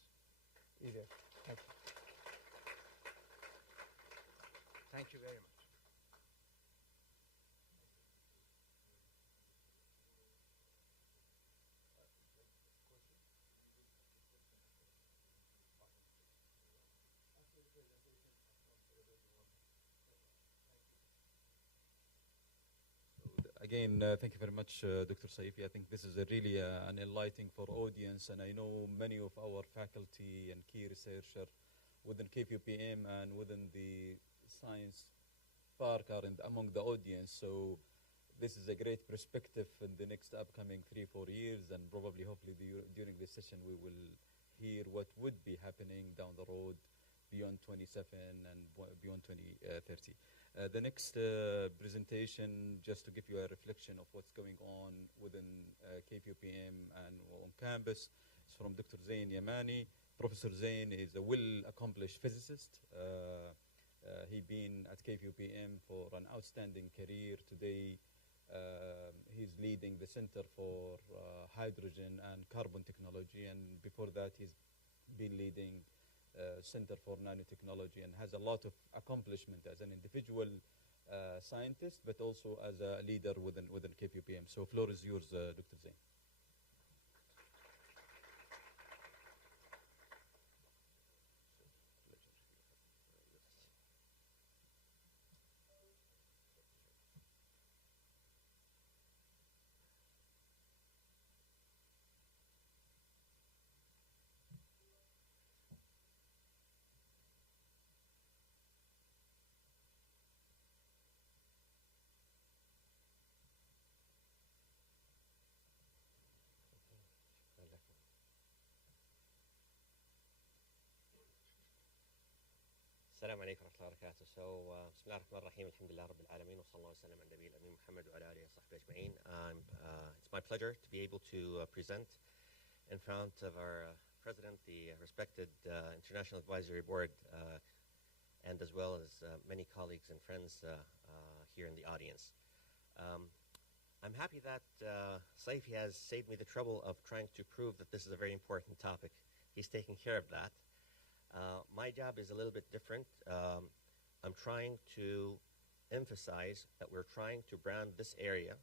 Either. Thank you. Thank you very much. Again, thank you very much, Dr. Saifi. I think this is really an enlightening for audience, and I know many of our faculty and key researchers within KFUPM and within the science park are among the audience. So this is a great perspective in the next upcoming 3-4 years, and probably, hopefully, during this session, we will hear what would be happening down the road beyond 27 and beyond 2030. The next presentation, just to give you a reflection of what's going on within KFUPM and on campus, is from Dr. Zain Yamani. Professor Zain is a well-accomplished physicist. He's been at KFUPM for an outstanding career. Today, he's leading the Center for Hydrogen and Carbon Technology, and before that, he's been leading Center for Nanotechnology, and has a lot of accomplishment as an individual scientist, but also as a leader within KFUPM. So floor is yours, Dr. Zain. السلام عليكم ورحمة الله وبركاته. بسم الله الرحمن الرحيم. الحمد لله رب العالمين وصلى الله وسلم على النبي الأمين محمد وعلى آله وصحبه أجمعين. It's my pleasure to be able to present in front of our president, the respected International Advisory Board, and as well as many colleagues and friends here in the audience. I'm happy that Saifi has saved me the trouble of trying to prove that this is a very important topic. He's taking care of that. My job is a little bit different. I'm trying to emphasize that we're trying to brand this area,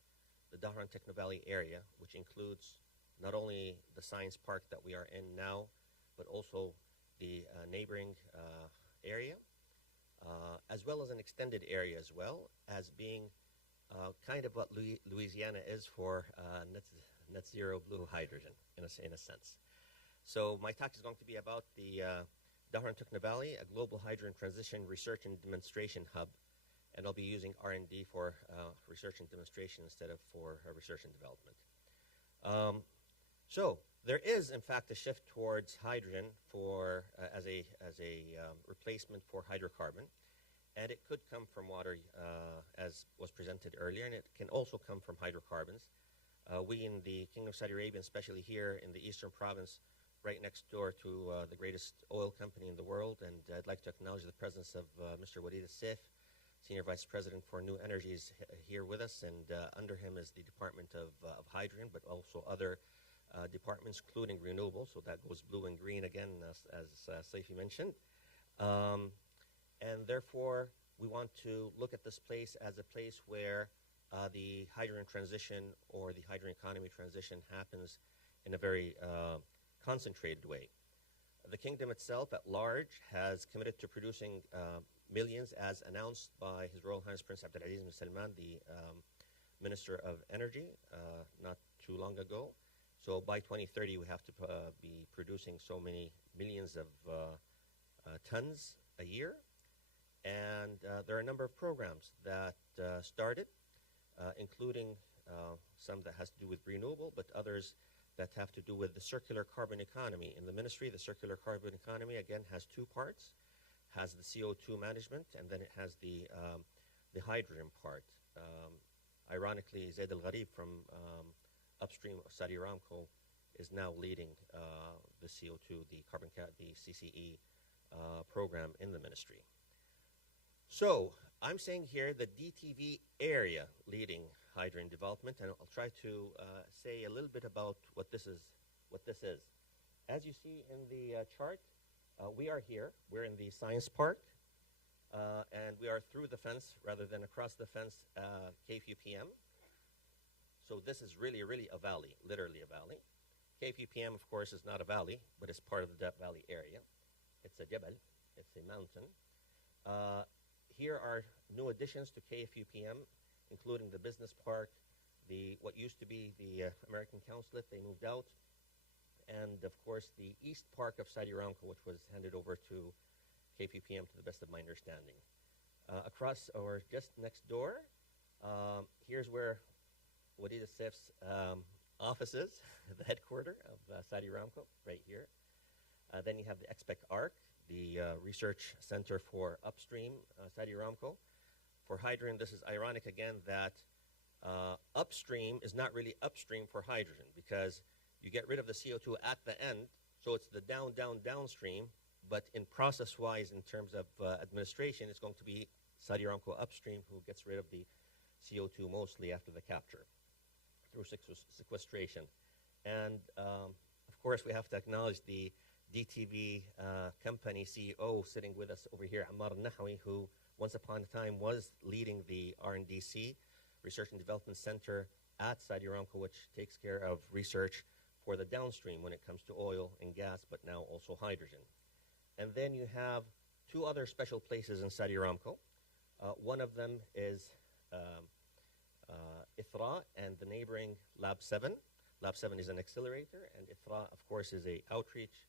the Dahran Techno Valley area, which includes not only the science park that we are in now, but also the neighboring area, as well as an extended area as well, as being kind of what Louisiana is for net zero blue hydrogen, in a sense. So my talk is going to be about the Dahran Techno Valley, a global hydrogen transition research and demonstration hub, and I'll be using R&D for research and demonstration instead of for research and development. So there is, in fact, a shift towards hydrogen for as a replacement for hydrocarbon, and it could come from water, as was presented earlier, and it can also come from hydrocarbons. We in the Kingdom of Saudi Arabia, especially here in the Eastern Province, right next door to the greatest oil company in the world, and I'd like to acknowledge the presence of Mr. Walid Al-Saif, Senior Vice President for New Energies, here with us, and under him is the Department of Hydrogen, but also other departments, including renewable, so that goes blue and green again, as Saifi mentioned. And therefore, we want to look at this place as a place where the hydrogen transition or the hydrogen economy transition happens in a very concentrated way. The kingdom itself at large has committed to producing millions, as announced by His Royal Highness Prince Abdulaziz bin Salman, the Minister of Energy, not too long ago. So by 2030, we have to be producing so many millions of tons a year. And there are a number of programs that started, including some that has to do with renewable, but others that have to do with the circular carbon economy. In the ministry, the circular carbon economy, again, has two parts. Has the CO2 management, and then it has the hydrogen part. Ironically, Zaid Al-Gharib from upstream of Saudi Aramco is now leading the CO2, the CCE program in the ministry. So I'm saying here the DTV area leading hydrogen development, and I'll try to say a little bit about what this is. As you see in the chart, we are here. We're in the science park, and we are through the fence rather than across the fence, KFUPM. So this is really, really a valley, literally a valley. KFUPM, of course, is not a valley, but it's part of the Depp Valley area. It's a jebel. It's a mountain. Here are new additions to KFUPM, including the business park, what used to be the American Consulate. They moved out. And, of course, the East Park of Saudi Aramco, which was handed over to KFUPM to the best of my understanding. Across, or just next door, here's where Walid Al-Saif's office is, the headquarters of Saudi Aramco, right here. Then you have the Expec Arc, the research center for upstream Saudi Aramco. For hydrogen, this is ironic again that upstream is not really upstream for hydrogen, because you get rid of the CO2 at the end, so it's the downstream, but in process-wise, in terms of administration, it's going to be Saudi Aramco upstream who gets rid of the CO2 mostly after the capture through sequestration. And of course, we have to acknowledge the DTV company CEO sitting with us over here, Ammar Nahawi, who once upon a time was leading the RNDC, Research and Development Center at Saudi Aramco, which takes care of research for the downstream when it comes to oil and gas, but now also hydrogen. And then you have two other special places in Saudi Aramco. One of them is ITHRA and the neighboring Lab 7. Lab 7 is an accelerator, and ITHRA, of course, is a outreach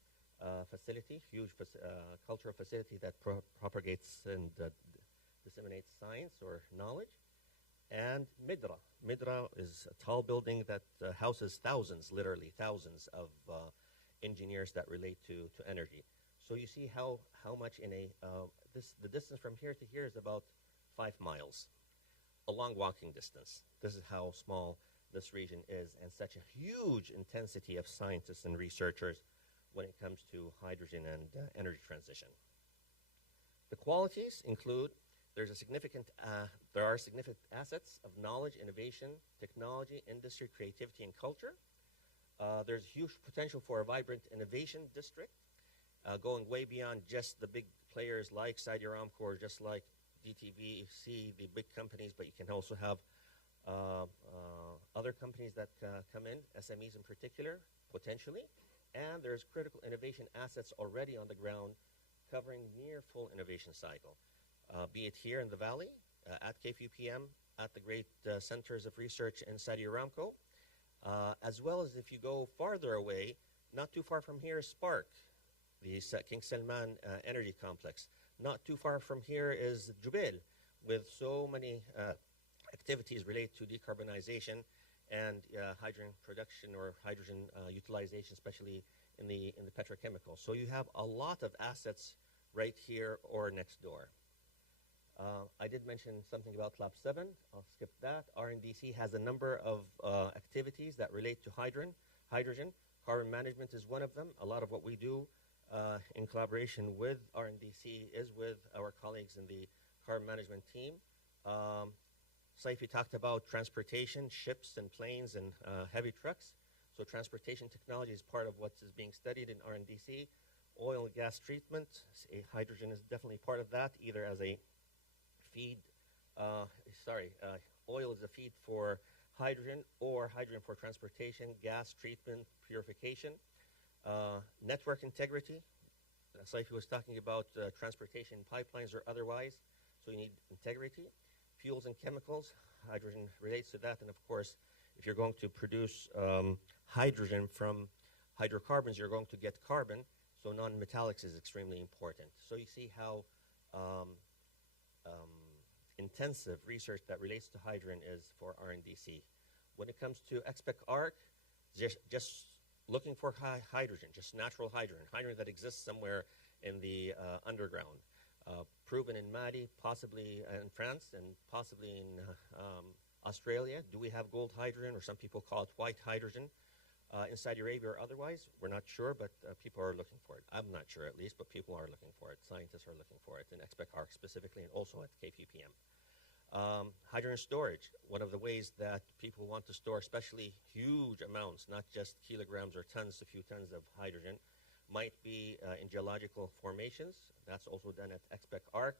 facility, huge cultural facility that propagates and disseminates science or knowledge. And Midra. Midra is a tall building that houses thousands, literally thousands of engineers that relate to energy. So you see how much in the distance from here to here is about 5 miles, a long walking distance. This is how small this region is, and such a huge intensity of scientists and researchers when it comes to hydrogen and energy transition. The qualities include there are significant assets of knowledge, innovation, technology, industry, creativity, and culture. There's huge potential for a vibrant innovation district, going way beyond just the big players like Saudi Aramco or just like DTVC, the big companies, but you can also have other companies that come in, SMEs in particular, potentially. And there's critical innovation assets already on the ground covering near full innovation cycle, be it here in the valley, at KFUPM, at the great centers of research in Saudi Aramco, as well as if you go farther away, not too far from here is Spark, the King Salman Energy Complex. Not too far from here is Jubail, with so many activities related to decarbonization and hydrogen production or hydrogen utilization, especially in the petrochemical. So you have a lot of assets right here or next door. I did mention something about Lab 7. I'll skip that. RNDC has a number of activities that relate to hydrogen. Carbon management is one of them. A lot of what we do in collaboration with RNDC is with our colleagues in the carbon management team. Saifi talked about transportation, ships and planes and heavy trucks. So transportation technology is part of what is being studied in RNDC. Oil and gas treatment, hydrogen is definitely part of that, either as a feed, oil is a feed for hydrogen or hydrogen for transportation, gas treatment, purification. Network integrity, Saifi was talking about transportation pipelines or otherwise, so you need integrity. Fuels and chemicals, hydrogen relates to that, and of course, if you're going to produce hydrogen from hydrocarbons, you're going to get carbon, so non-metallics is extremely important. So you see how intensive research that relates to hydrogen is for RNDC. When it comes to XPEC-ARC, just looking for hydrogen, just natural hydrogen that exists somewhere in the underground. Proven in Mali, possibly in France, and possibly in Australia. Do we have gold hydrogen, or some people call it white hydrogen? In Saudi Arabia or otherwise, we're not sure, but people are looking for it. I'm not sure, at least, but people are looking for it. Scientists are looking for it, in XPEC-ARC specifically, and also at KFUPM. Hydrogen storage, one of the ways that people want to store, especially huge amounts, not just kilograms or tons, a few tons of hydrogen, might be in geological formations. That's also done at XPEC-ARC,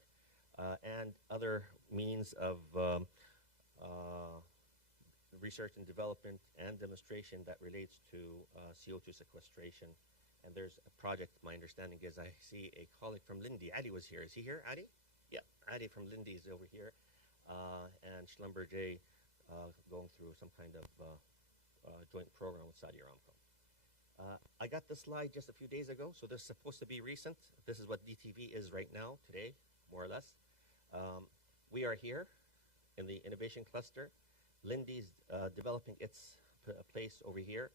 and other means of research and development and demonstration that relates to CO2 sequestration. And there's a project, my understanding is, I see a colleague from Lindy. Adi was here. Is he here, Adi? Yeah, Adi from Lindy is over here. And Schlumberger going through some kind of joint program with Saudi Aramco. I got this slide just a few days ago, so this is supposed to be recent. This is what DTV is right now, today, more or less. We are here in the innovation cluster. Lindy's developing its place over here.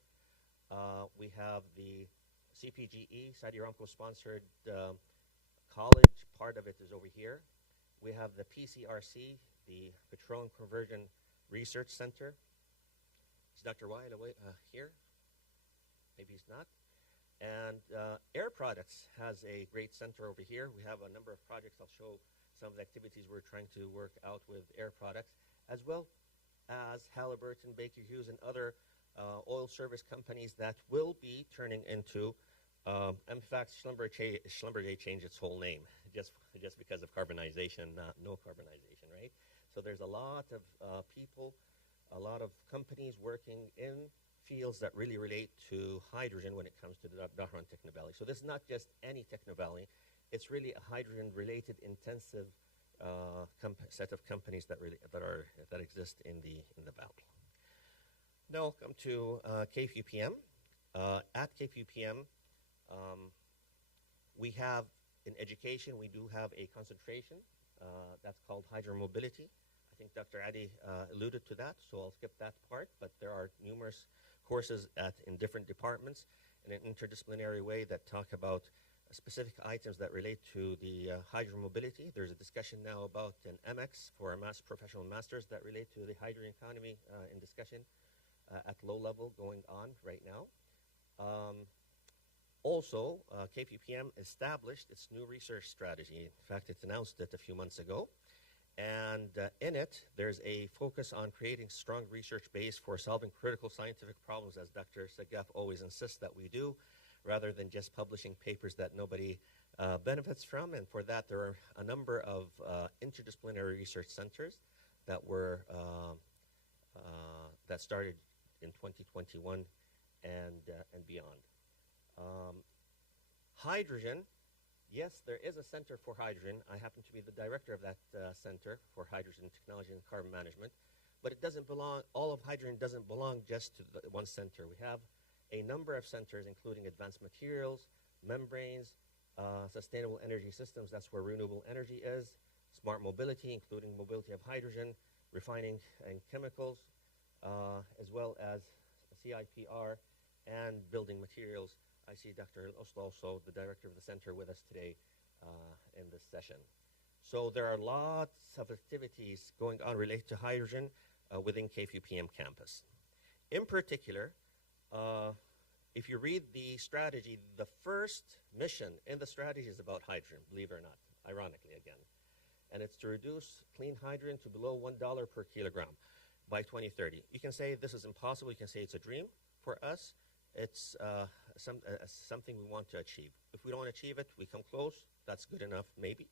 We have the CPGE, Saudi Aramco-sponsored college. Part of it is over here. We have the PCRC, the Petroleum Conversion Research Center. Is Dr. Wyatt here? Maybe he's not. And Air Products has a great center over here. We have a number of projects. I'll show some of the activities we're trying to work out with Air Products, as well as Halliburton, Baker Hughes, and other oil service companies that will be turning into In fact, Schlumberger changed its whole name just because of carbonization, no carbonization, right? So there's a lot of people, a lot of companies working in fields that really relate to hydrogen when it comes to the Dahran Techno-Valley. So this is not just any Techno-Valley. It's really a hydrogen-related intensive set of companies that exist in the valley. Now I'll come to KFUPM. At KFUPM, we have in education, we do have a concentration that's called hydrogen mobility. I think Dr. Adi alluded to that, so I'll skip that part, but there are numerous courses in different departments in an interdisciplinary way that talk about specific items that relate to the hydrogen mobility. There's a discussion now about an MX for a professional masters that relate to the hydrogen economy in discussion at low level going on right now. Also, KPPM established its new research strategy. In fact, it announced it a few months ago. And in it, there's a focus on creating strong research base for solving critical scientific problems, as Dr. Sagaf always insists that we do, rather than just publishing papers that nobody benefits from. And for that, there are a number of interdisciplinary research centers that were that started in 2021 and beyond. Hydrogen. Yes, there is a center for hydrogen. I happen to be the director of that center for hydrogen technology and carbon management. But it doesn't belong, all of hydrogen doesn't belong just to one center. We have a number of centers, including advanced materials, membranes, sustainable energy systems, that's where renewable energy is, smart mobility, including mobility of hydrogen, refining and chemicals, as well as CIPR and building materials. I see Dr. Oslo, also the director of the center, with us today in this session. So there are lots of activities going on related to hydrogen within KFUPM campus. In particular, if you read the strategy, the first mission in the strategy is about hydrogen, believe it or not, ironically again. And it's to reduce clean hydrogen to below $1 per kilogram by 2030. You can say this is impossible. You can say it's a dream. For us, it's something we want to achieve. If we don't achieve it, we come close. That's good enough, maybe.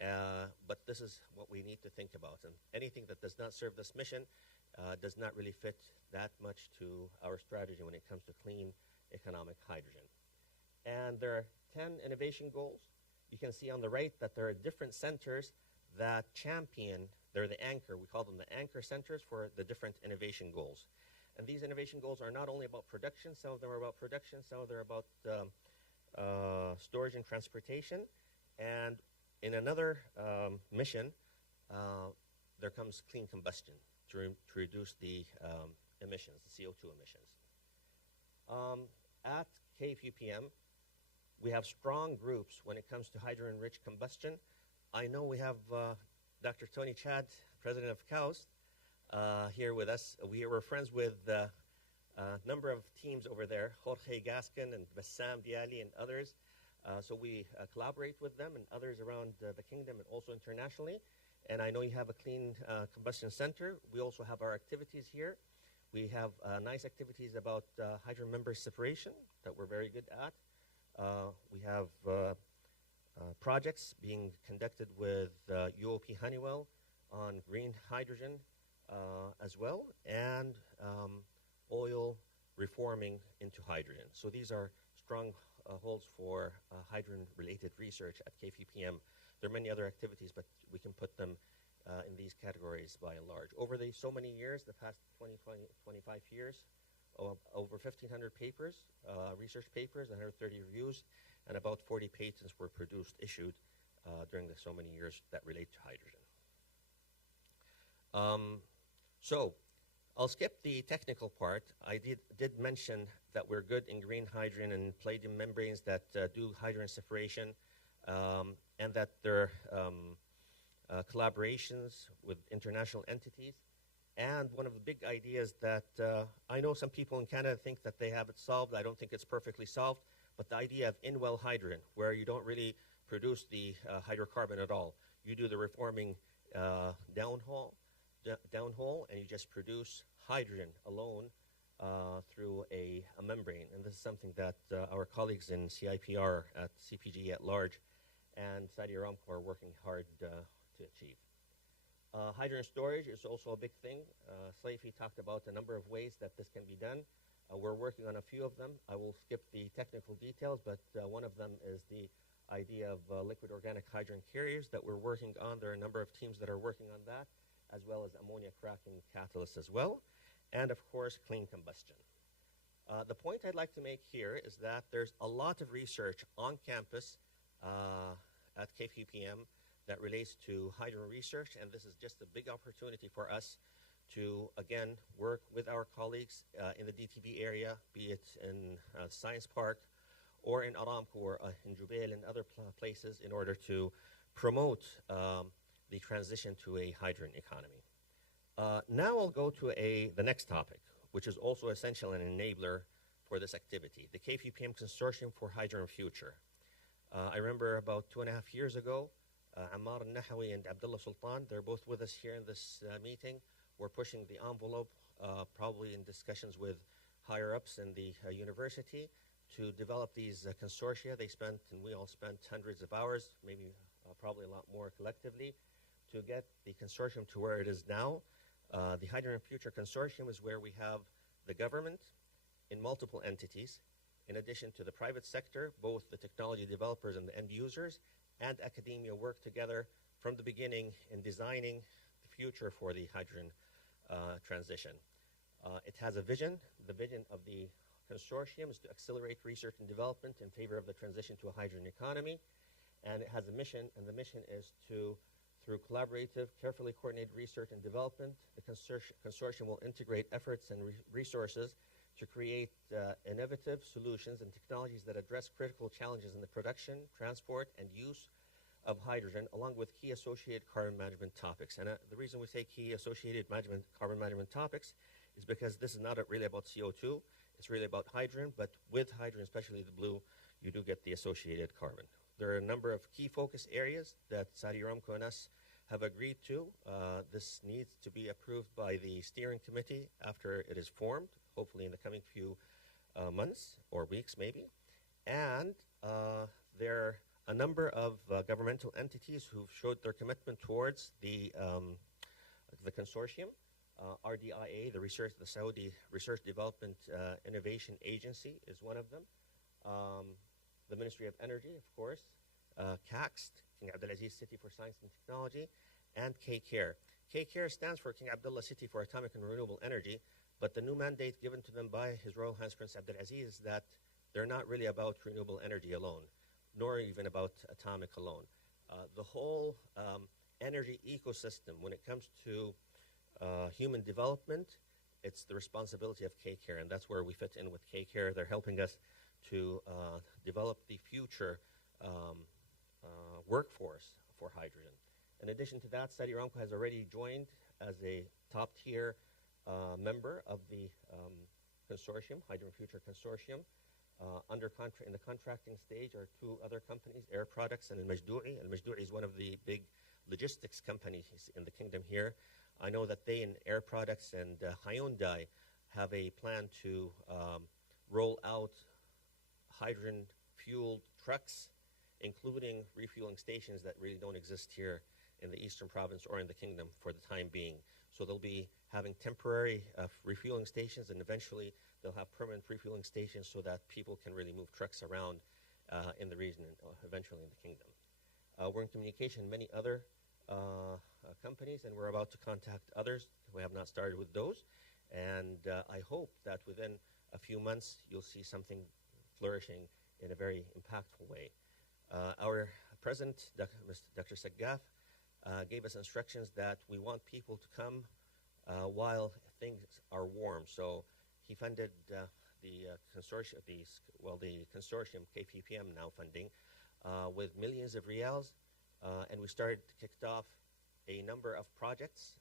But this is what we need to think about. And anything that does not serve this mission does not really fit that much to our strategy when it comes to clean economic hydrogen. And there are 10 innovation goals. You can see on the right that there are different centers that champion, they're the anchor, we call them the anchor centers for the different innovation goals. And these innovation goals are not only about production, some of them are about production, some of them are about storage and transportation. And in another mission, there comes clean combustion to reduce the emissions, the CO2 emissions. At KFUPM, we have strong groups when it comes to hydrogen-rich combustion. I know we have Dr. Tony Chad, president of KAUST, here with us. We were friends with a number of teams over there, Jorge Gaskin and Bassam Diali and others. So we collaborate with them and others around the kingdom and also internationally. And I know you have a clean combustion center. We also have our activities here. We have nice activities about hydrogen membrane separation that we're very good at. We have projects being conducted with UOP Honeywell on green hydrogen as well, and oil reforming into hydrogen. So these are strong holds for hydrogen-related research at KFUPM. There are many other activities, but we can put them in these categories by and large. Over the so many years, the past 25 years, over 1,500 papers, research papers, 130 reviews, and about 40 patents were produced, issued during the so many years that relate to hydrogen. So I'll skip the technical part. I did mention that we're good in green hydrogen and palladium membranes that do hydrogen separation, and that there are collaborations with international entities. And one of the big ideas that I know some people in Canada think that they have it solved. I don't think it's perfectly solved, but the idea of in-well hydrogen, where you don't really produce the hydrocarbon at all. You do the reforming downhole, and you just produce hydrogen alone through a membrane. And this is something that our colleagues in CIPR at CPG at large and Saudi Aramco are working hard to achieve. Hydrogen storage is also a big thing. Saifi talked about a number of ways that this can be done. We're working on a few of them. I will skip the technical details, but one of them is the idea of liquid organic hydrogen carriers that we're working on. There are a number of teams that are working on that, as well as ammonia cracking catalysts as well, and of course, clean combustion. The point I'd like to make here is that there's a lot of research on campus at KFUPM that relates to hydrogen research, and this is just a big opportunity for us to, again, work with our colleagues in the DTB area, be it in Science Park or in Aramco or in Jubail and other places in order to promote the transition to a hydrogen economy. Now I'll go to the next topic, which is also essential and enabler for this activity, the KFUPM Consortium for Hydrogen Future. I remember about 2.5 years ago, Ammar al-Nahawi and Abdullah Sultan, they're both with us here in this meeting. We're pushing the envelope, probably in discussions with higher-ups in the university, to develop these consortia. They spent, and we all spent, hundreds of hours, maybe probably a lot more collectively, to get the consortium to where it is now. The Hydrogen Future Consortium is where we have the government in multiple entities, in addition to the private sector, both the technology developers and the end users, and academia work together from the beginning in designing the future for the hydrogen transition. It has a vision. The vision of the consortium is to accelerate research and development in favor of the transition to a hydrogen economy. And it has a mission, and the mission is to, through collaborative, carefully coordinated research and development, the consortium will integrate efforts and resources to create innovative solutions and technologies that address critical challenges in the production, transport, and use of hydrogen, along with key associated carbon management topics. And the reason we say key associated carbon management topics is because this is not really about CO2. It's really about hydrogen, but with hydrogen, especially the blue, you do get the associated carbon. There are a number of key focus areas that Saudi Aramco and us have agreed to. This needs to be approved by the steering committee after it is formed, hopefully in the coming few months or weeks maybe. And there are a number of governmental entities who've showed their commitment towards the consortium. RDIA, the Saudi Research Development Innovation Agency, is one of them. The Ministry of Energy, of course, KIKX, King Abdulaziz City for Science and Technology, and KCARE. KCARE stands for King Abdullah City for Atomic and Renewable Energy, but the new mandate given to them by His Royal Highness Prince Abdulaziz is that they're not really about renewable energy alone, nor even about atomic alone. The whole energy ecosystem, when it comes to human development, it's the responsibility of KCARE, and that's where we fit in with KCARE. They're helping us to develop the future workforce for hydrogen. In addition to that, Saudi Aramco has already joined as a top-tier member of the consortium, Hydrogen Future Consortium. In the contracting stage are two other companies, Air Products and Al-Majdu'i. Al-Majdu'i is one of the big logistics companies in the kingdom here. I know that they in Air Products and Hyundai have a plan to roll out hydrogen-fueled trucks, including refueling stations that really don't exist here in the Eastern Province or in the kingdom for the time being. So they'll be having temporary refueling stations, and eventually they'll have permanent refueling stations so that people can really move trucks around in the region and eventually in the kingdom. We're in communication with many other companies, and we're about to contact others. We have not started with those. And I hope that within a few months you'll see something flourishing in a very impactful way. Our president, Dr. Saggaf, gave us instructions that we want people to come while things are warm. So he funded the consortium, KFUPM now funding, with millions of riyals, and we kicked off a number of projects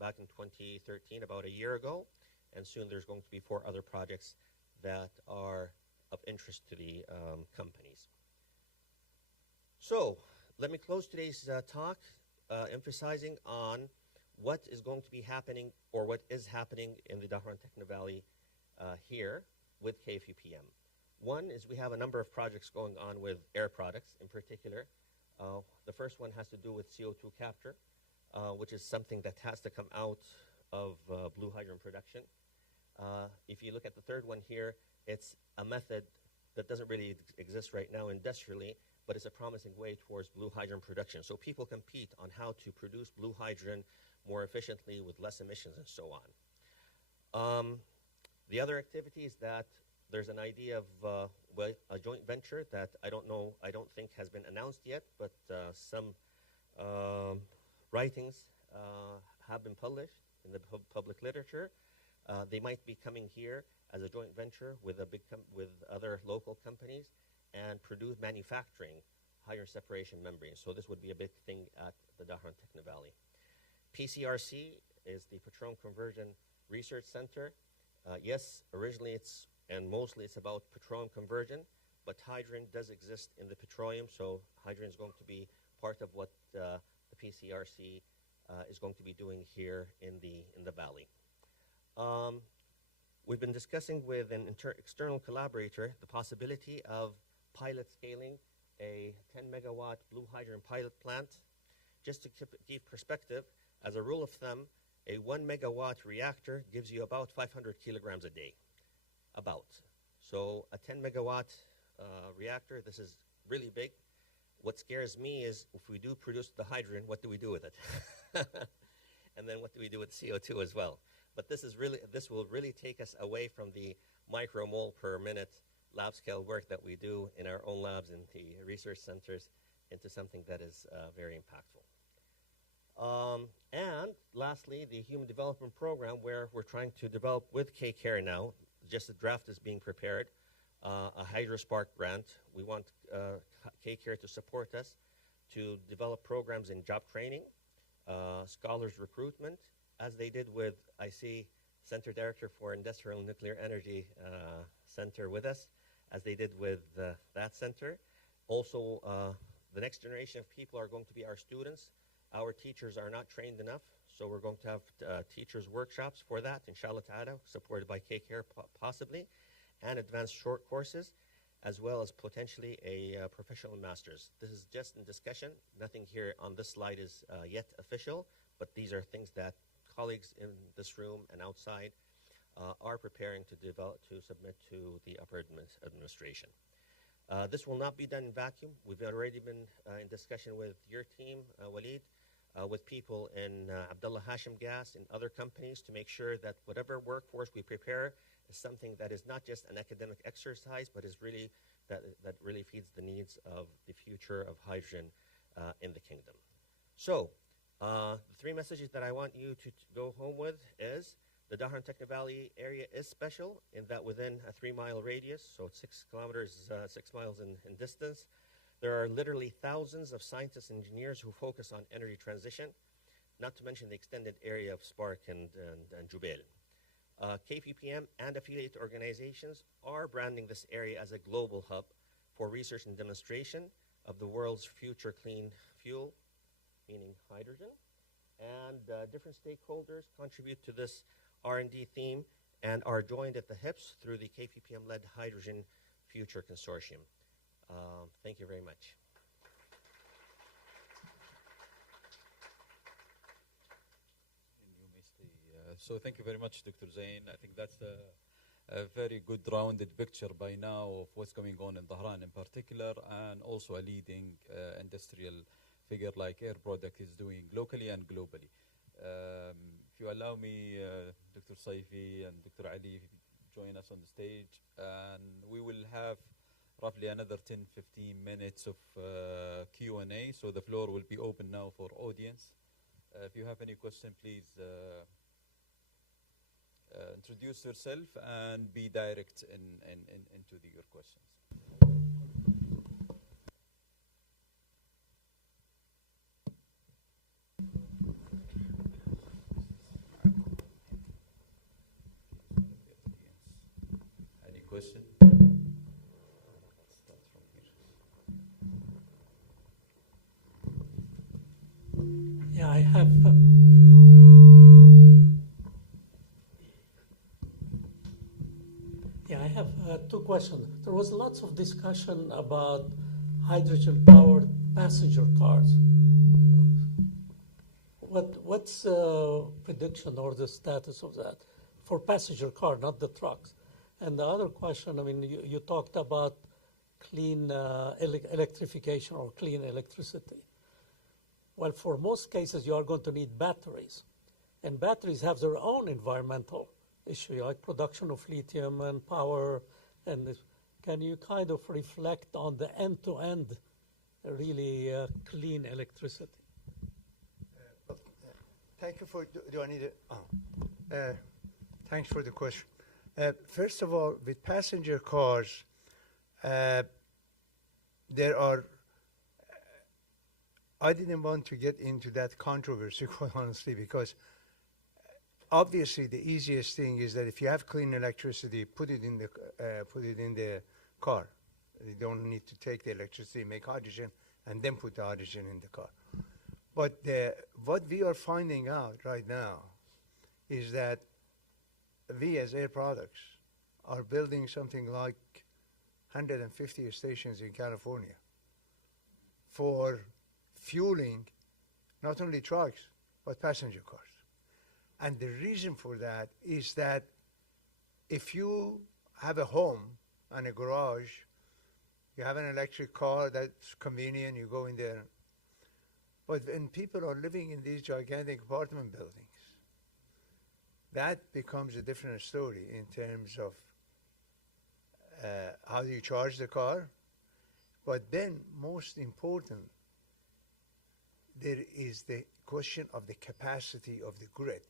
back in 2013, about a year ago, and soon there's going to be 4 other projects that are of interest to the companies. So let me close today's talk emphasizing on what is going to be happening or what is happening in the Dahran Techno Valley here with KFUPM. One is we have a number of projects going on with air products in particular. The first one has to do with CO2 capture, which is something that has to come out of blue hydrogen production. If you look at the third one here, it's a method that doesn't really exist right now industrially, but it's a promising way towards blue hydrogen production. So people compete on how to produce blue hydrogen more efficiently with less emissions and so on. The other activity is that there's an idea of well, a joint venture that I don't think has been announced yet, but some writings have been published in the public literature. They might be coming here as a joint venture with with other local companies and produce manufacturing hydrogen separation membranes. So this would be a big thing at the Dahran Techno Valley. PCRC is the Petroleum Conversion Research Center. Yes, originally and mostly it's about petroleum conversion, but hydrogen does exist in the petroleum, so hydrogen is going to be part of what the PCRC is going to be doing here in the valley. We've been discussing with an external collaborator the possibility of pilot scaling a 10 megawatt blue hydrogen pilot plant. Just to keep perspective, as a rule of thumb, a 1 megawatt reactor gives you about 500 kilograms a day. About. So a 10 megawatt reactor, this is really big. What scares me is if we do produce the hydrogen, what do we do with it? And then what do we do with CO2 as well? But this will really take us away from the micromole per minute lab scale work that we do in our own labs in the research centers into something that is very impactful. And lastly, the Human Development Program, where we're trying to develop with KCare now, just a draft is being prepared, a HydroSpark grant. We want KCare to support us to develop programs in job training, scholars recruitment, as they did with, I see Center Director for Industrial and Nuclear Energy Center with us, as they did with that center. Also, the next generation of people are going to be our students. Our teachers are not trained enough, so we're going to have teachers' workshops for that, inshallah ta'ala, supported by KCare possibly, and advanced short courses, as well as potentially a professional master's. This is just in discussion. Nothing here on this slide is yet official, but these are things that colleagues in this room and outside are preparing to submit to the upper administration. This will not be done in vacuum. We've already been in discussion with your team, Waleed, with people in Abdullah Hashim Gas and other companies to make sure that whatever workforce we prepare is something that is not just an academic exercise, but is really that really feeds the needs of the future of hydrogen in the kingdom. So the three messages that I want you to go home with is the Dahran Techno Valley area is special in that within a 3-mile radius, so it's 6 kilometers, 6 miles in distance, there are literally thousands of scientists and engineers who focus on energy transition, not to mention the extended area of Spark and Jubail. KFUPM and affiliate organizations are branding this area as a global hub for research and demonstration of the world's future clean fuel, meaning hydrogen, and different stakeholders contribute to this R&D theme and are joined at the hips through the KFUPM-led Hydrogen Future Consortium. Thank you very much. So thank you very much, Dr. Zain. I think that's a very good rounded picture by now of what's going on in Dahran in particular, and also a leading industrial figure like Air Product is doing locally and globally. If you allow me, Dr. Saifi and Dr. Ali, join us on the stage, and we will have roughly another 10-15 minutes of Q&A, so the floor will be open now for audience. If you have any question, please introduce yourself and be direct into your questions. Any question? Let's start from here. Yeah, I have question. There was lots of discussion about hydrogen-powered passenger cars. What's prediction or the status of that for passenger car, not the trucks? And the other question, I mean, you talked about clean electrification or clean electricity. Well, for most cases, you are going to need batteries. And batteries have their own environmental issue, like production of lithium and power. And this. Can you kind of reflect on the end-to-end, really clean electricity? Thank you for, do I need it? Oh. Thanks for the question. First of all, with passenger cars, there are, I didn't want to get into that controversy, quite honestly, because obviously the easiest thing is that if you have clean electricity, put it in the car. You don't need to take the electricity, make hydrogen, and then put the hydrogen in the car. But what we are finding out right now is that we as Air Products are building something like 150 stations in California for fueling not only trucks, but passenger cars. And the reason for that is that if you have a home and a garage, you have an electric car that's convenient, you go in there. But when people are living in these gigantic apartment buildings, that becomes a different story in terms of how do you charge the car. But then, most important, there is the question of the capacity of the grid.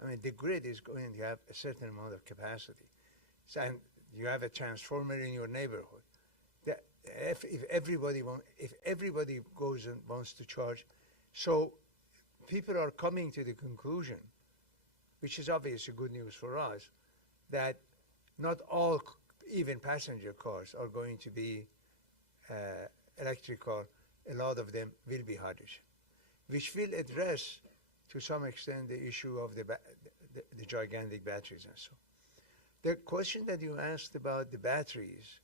I mean, the grid is going to have a certain amount of capacity. So, and you have a transformer in your neighborhood. If everybody goes and wants to charge, so people are coming to the conclusion, which is obviously good news for us, that not all, even passenger cars, are going to be electric car. A lot of them will be hydrogen, which will address, to some extent, the issue of the gigantic batteries and so on. The question that you asked about the batteries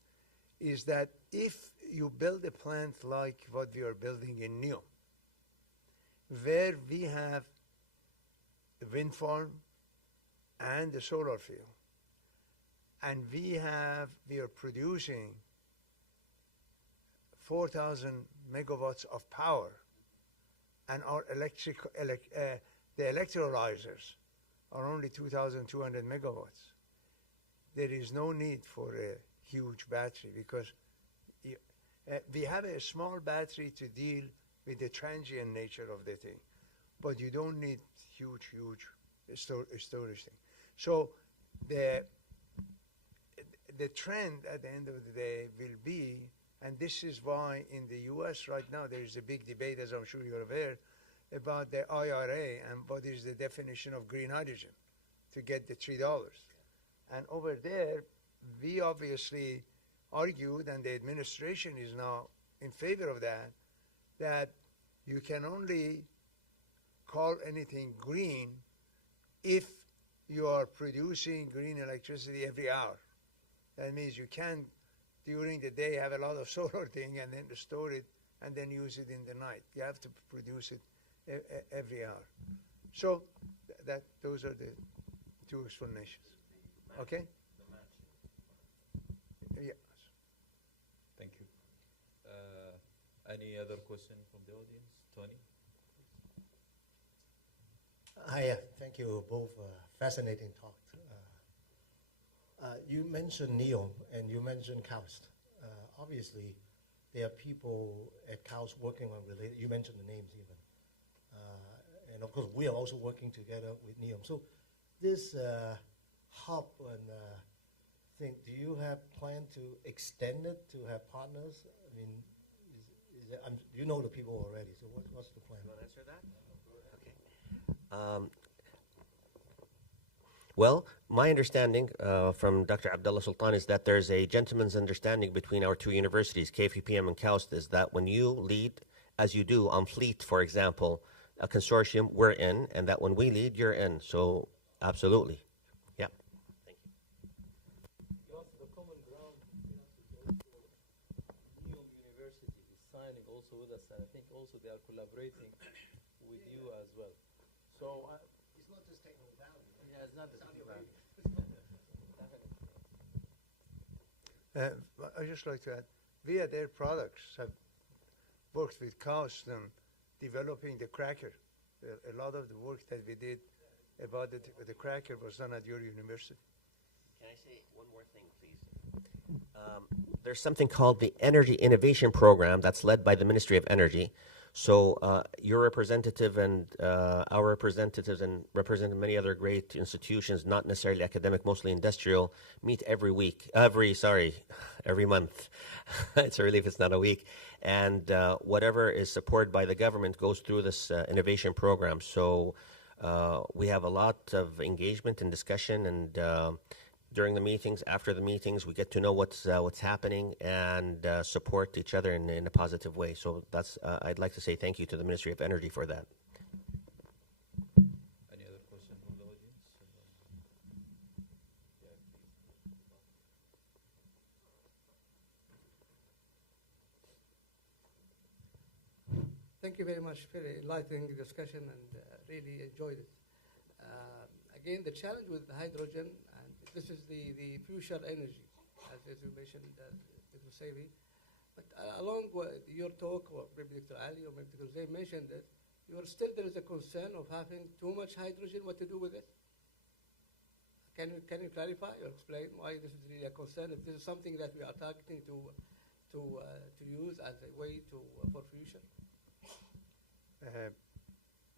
is that if you build a plant like what we are building in NEOM, where we have the wind farm and the solar field, and we are producing 4,000 megawatts of power, and our the electrolyzers are only 2,200 megawatts. There is no need for a huge battery because we have a small battery to deal with the transient nature of the thing, but you don't need huge storage thing. So the trend at the end of the day will be, and this is why in the US right now there is a big debate, as I'm sure you're aware, about the IRA and what is the definition of green hydrogen to get the $3. And over there, we obviously argued, and the administration is now in favor of that, that you can only call anything green if you are producing green electricity every hour. That means you can't, during the day, have a lot of solar thing and then store it and then use it in the night. You have to produce it every hour. So those are the two explanations. Okay? Yes. Thank you. Any other question from the audience? Tony? Hi, thank you both. Fascinating talk. You mentioned NEOM and you mentioned KAUST. Obviously, there are people at KAUST working on related. You mentioned the names even, and of course we are also working together with NEOM. So this hub and thing, do you have plan to extend it to have partners? I mean, you know the people already. So what's the plan? You want to answer that? Okay. Well, my understanding from Dr. Abdullah Sultan is that there's a gentleman's understanding between our two universities, KFUPM and KAUST, is that when you lead, as you do on Fleet, for example, a consortium, we're in, and that when we lead, you're in. So, absolutely. Yeah. Thank you. You answered the common I think also they are collaborating with you as well. So, It's not just technical value. yeah, it's not the Saudi technical Arabia. I'd just like to add, we at Air Products have worked with KAUST on developing the cracker. A lot of the work that we did about the cracker was done at your university. Can I say one more thing, please? There's something called the Energy Innovation Program that's led by the Ministry of Energy. So your representative and our representatives and representative many other great institutions, not necessarily academic, mostly industrial, meet every month. It's a relief it's not a week. And whatever is supported by the government goes through this innovation program. So we have a lot of engagement and discussion, and during the meetings, after the meetings, we get to know what's happening and support each other in a positive way. So that's I'd like to say thank you to the Ministry of Energy for that. Any other question from the audience? Yeah, please. Thank you very much. Very enlightening discussion, and really enjoyed it. Again, the challenge with hydrogen, and this is the future energy, as you mentioned, Dr. Savi. But along with your talk, or maybe Dr. Ali, or maybe Dr. Zain mentioned it, there is a concern of having too much hydrogen. What to do with it? Can you clarify or explain why this is really a concern? If this is something that we are targeting to use as a way for future.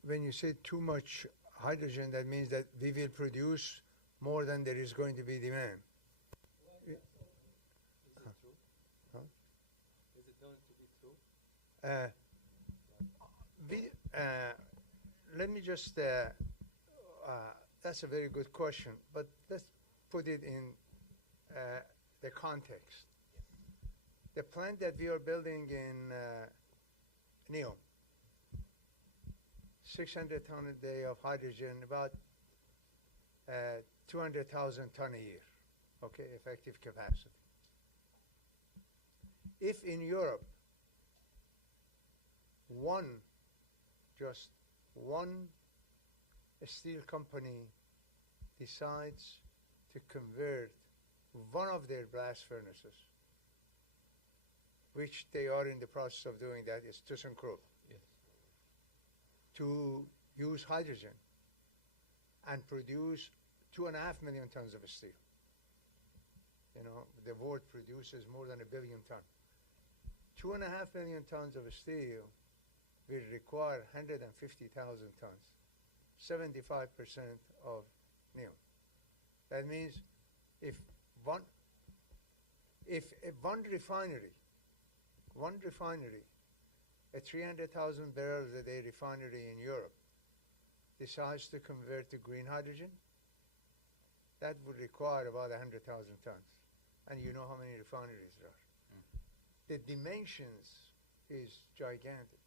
When you say too much hydrogen, that means that we will produce more than there is going to be demand. Is it true? Huh? Is it going to be true? Let me just, that's a very good question, but let's put it in the context. The plant that we are building in NEOM, 600 ton a day of hydrogen, about 200,000 ton a year, okay, effective capacity. If in Europe, just one steel company decides to convert one of their blast furnaces, which they are in the process of doing, that is ThyssenKrupp, Yes. to use hydrogen and produce 2.5 million tons of steel. You know, the world produces more than 1 billion tons. 2.5 million tons of steel will require 150,000 tons, 75% of NEOM. That means if one refinery, a 300,000 barrels a day refinery in Europe, decides to convert to green hydrogen, that would require about 100,000 tons. And you know how many refineries there are. The dimensions is gigantic.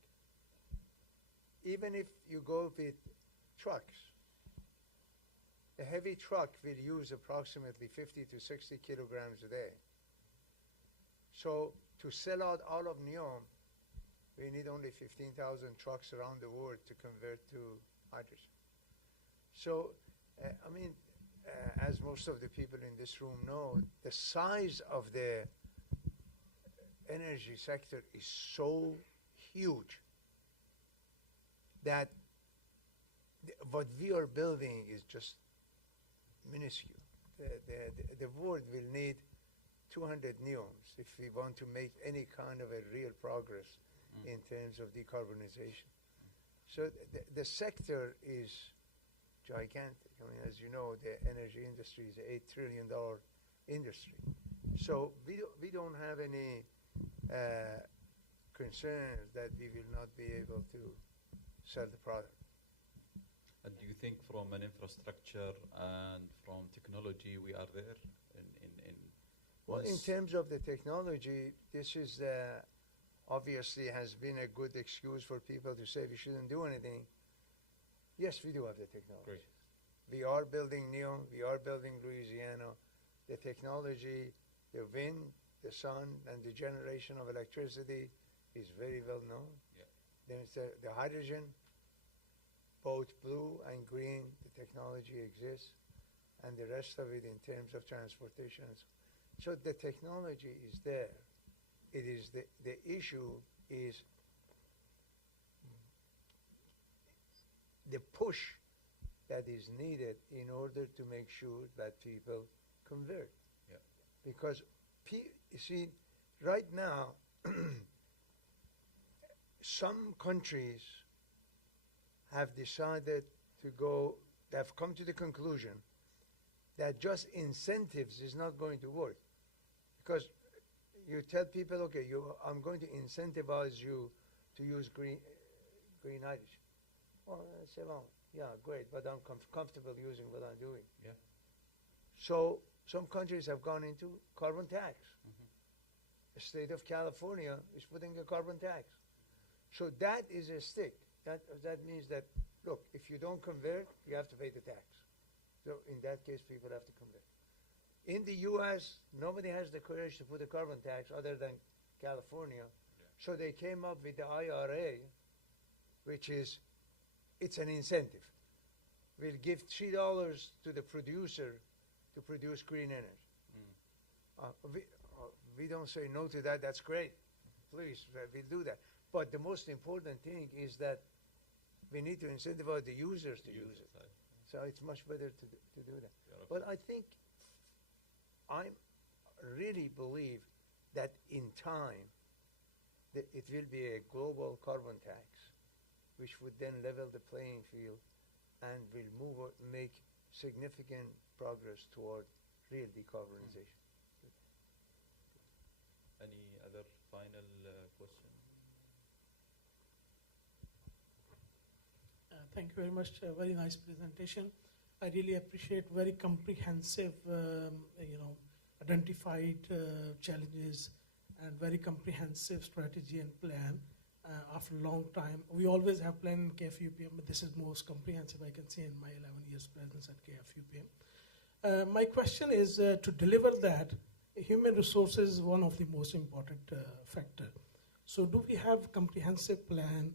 Even if you go with trucks, a heavy truck will use approximately 50 to 60 kilograms a day. So to sell out all of NEOM, we need only 15,000 trucks around the world to convert to hydrogen. So, as most of the people in this room know, the size of the energy sector is so huge that what we are building is just minuscule. The world will need 200 NEOMs if we want to make any kind of a real progress in terms of decarbonization. So the sector is gigantic. I mean, as you know, the energy industry is an $8 trillion industry. So we don't have any concerns that we will not be able to sell the product. And do you think from an infrastructure and from technology we are there Well, in terms of the technology, this is obviously has been a good excuse for people to say we shouldn't do anything. Yes, we do have the technology. Great. We are building NEOM, we are building Louisiana. The technology, the wind, the sun, and the generation of electricity is very well known. Yeah. There's the hydrogen, both blue and green, the technology exists, and the rest of it in terms of transportation. So the technology is there. It is the issue is the push that is needed in order to make sure that people convert. Yeah. Because, you see, right now, some countries have decided to go, they have come to the conclusion that just incentives is not going to work. Because you tell people, okay, I'm going to incentivize you to use green hydrogen. Well, I say, well, yeah, great, but I'm comfortable using what I'm doing. Yeah. So some countries have gone into carbon tax. The state of California is putting a carbon tax. So that is a stick. That means that, look, if you don't convert, you have to pay the tax. So in that case, people have to convert. In the U.S., nobody has the courage to put a carbon tax other than California. Yeah. So they came up with the IRA, which is, it's an incentive. We'll give $3 to the producer to produce green energy. We don't say no to that. That's great. Please, we'll do that. But the most important thing is that we need to incentivize the users to use it. So it's much better to do that. Yeah, but I think I really believe that in time that it will be a global carbon tax, which would then level the playing field and will make significant progress toward real decarbonization. Any other final question? Thank you very much. Very nice presentation. I really appreciate very comprehensive, identified challenges and very comprehensive strategy and plan. After a long time, we always have plan in KFUPM, but this is most comprehensive I can say in my 11 years presence at KFUPM. My question is to deliver that, human resources is one of the most important factor. So do we have comprehensive plan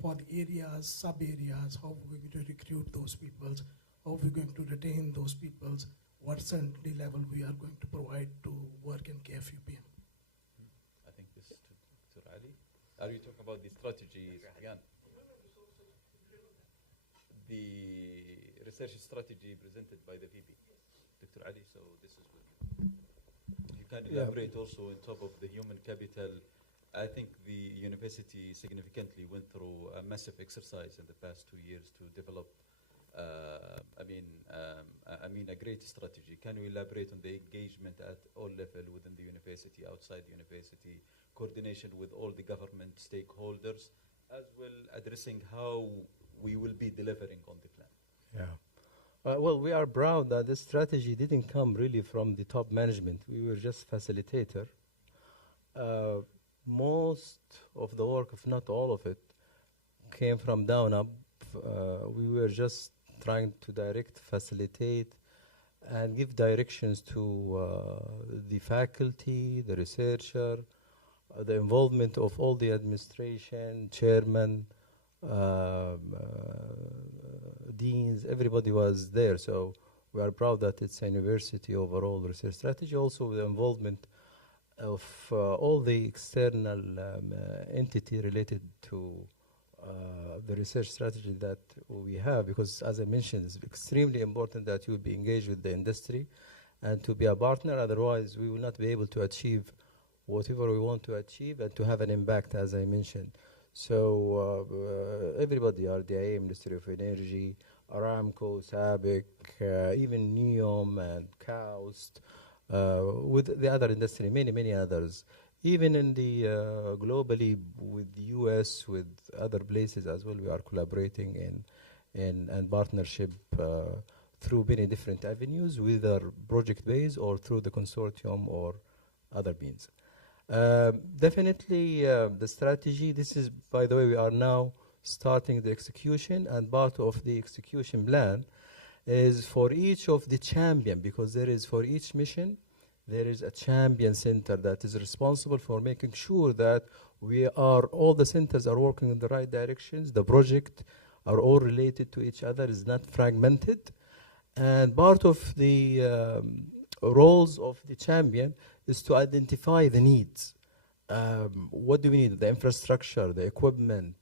for the areas, sub-areas, how we're going to recruit those peoples, how we're going to retain those peoples, what certainty level we are going to provide to work in KFUPM? I think this is to Ali. Are you talking about the strategies again? The research strategy presented by the VP, Dr. Ali, so this is what you can elaborate also on top of the human capital. I think the university significantly went through a massive exercise in the past 2 years to develop, a great strategy. Can you elaborate on the engagement at all levels within the university, outside the university, coordination with all the government stakeholders, as well addressing how we will be delivering on the plan? Yeah. Well, we are proud that this strategy didn't come really from the top management. We were just facilitator. Most of the work, if not all of it, came from down up. We were just trying to direct, facilitate, and give directions to the faculty, the researcher, the involvement of all the administration, chairman, deans, everybody was there. So we are proud that it's a university overall research strategy. Also the involvement of all the external entity related to the research strategy that we have, because as I mentioned, it's extremely important that you be engaged with the industry and to be a partner. Otherwise, we will not be able to achieve whatever we want to achieve and to have an impact, as I mentioned. So everybody, RDIA, Ministry of Energy, Aramco, SABIC, even NEOM and KAUST, with the other industry, many others. Even in the globally with the US, with other places as well, we are collaborating in partnership through many different avenues, whether project-based or through the consortium or other means. Definitely the strategy, this is, by the way, we are now starting the execution, and part of the execution plan is for each of the champion, because there is for each mission, there is a champion center that is responsible for making sure that All the centers are working in the right directions. The project are all related to each other, is not fragmented. And part of the roles of the champion is to identify the needs. What do we need? The infrastructure, the equipment,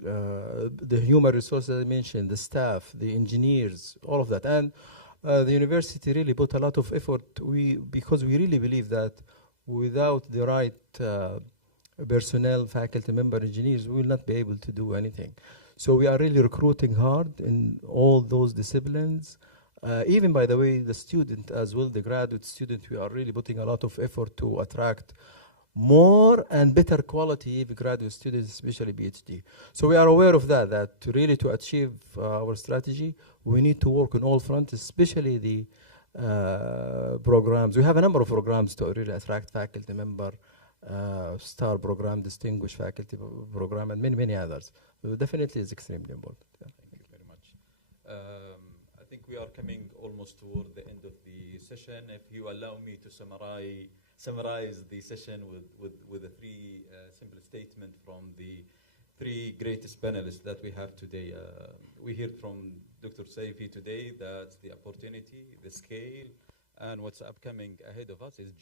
the human resources I mentioned, the staff, the engineers, all of that. And the university really put a lot of effort because we really believe that without the right personnel, faculty member, engineers, we will not be able to do anything. So we are really recruiting hard in all those disciplines. Even, by the way, the student as well, the graduate student, we are really putting a lot of effort to attract more and better quality graduate students, especially PhD. So we are aware of that really to achieve our strategy, we need to work on all fronts, especially the programs. We have a number of programs to really attract faculty member, STAR program, distinguished faculty program, and many, many others. So definitely is extremely important. Yeah. Thank you very much. I think we are coming almost toward the end of the session. If you allow me to summarize the session with a three simple statement from the three greatest panelists that we have today. We heard from Dr. Saifi today that the opportunity, the scale, and what's upcoming ahead of us is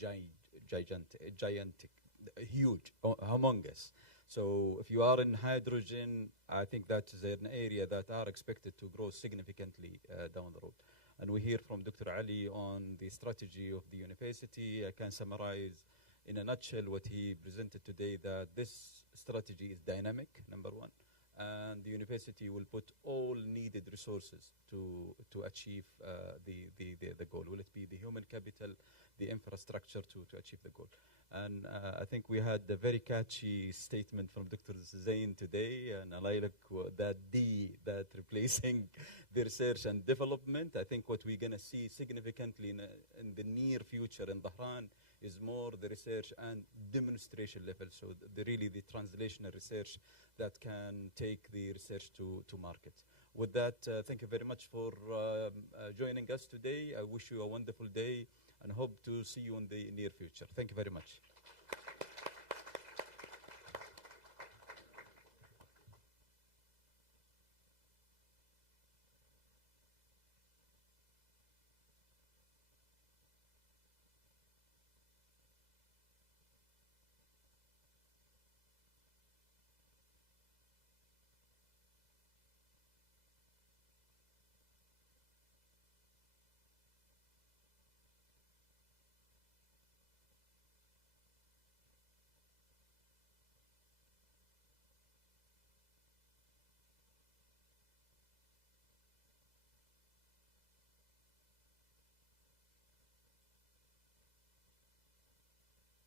gigantic, huge, humongous. So if you are in hydrogen, I think that is an area that are expected to grow significantly down the road. And we hear from Dr. Ali on the strategy of the university. I can summarize in a nutshell what he presented today, that this strategy is dynamic, number one, and the university will put all needed resources to achieve the goal. Will it be the human capital, the infrastructure to achieve the goal? And I think we had a very catchy statement from Dr. Zain today, and I like that D, that replacing the research and development. I think what we're going to see significantly in the near future in Bahrain is more the research and demonstration level. So really the translational research that can take the research to market. With that, thank you very much for joining us today. I wish you a wonderful day and hope to see you in the near future. Thank you very much.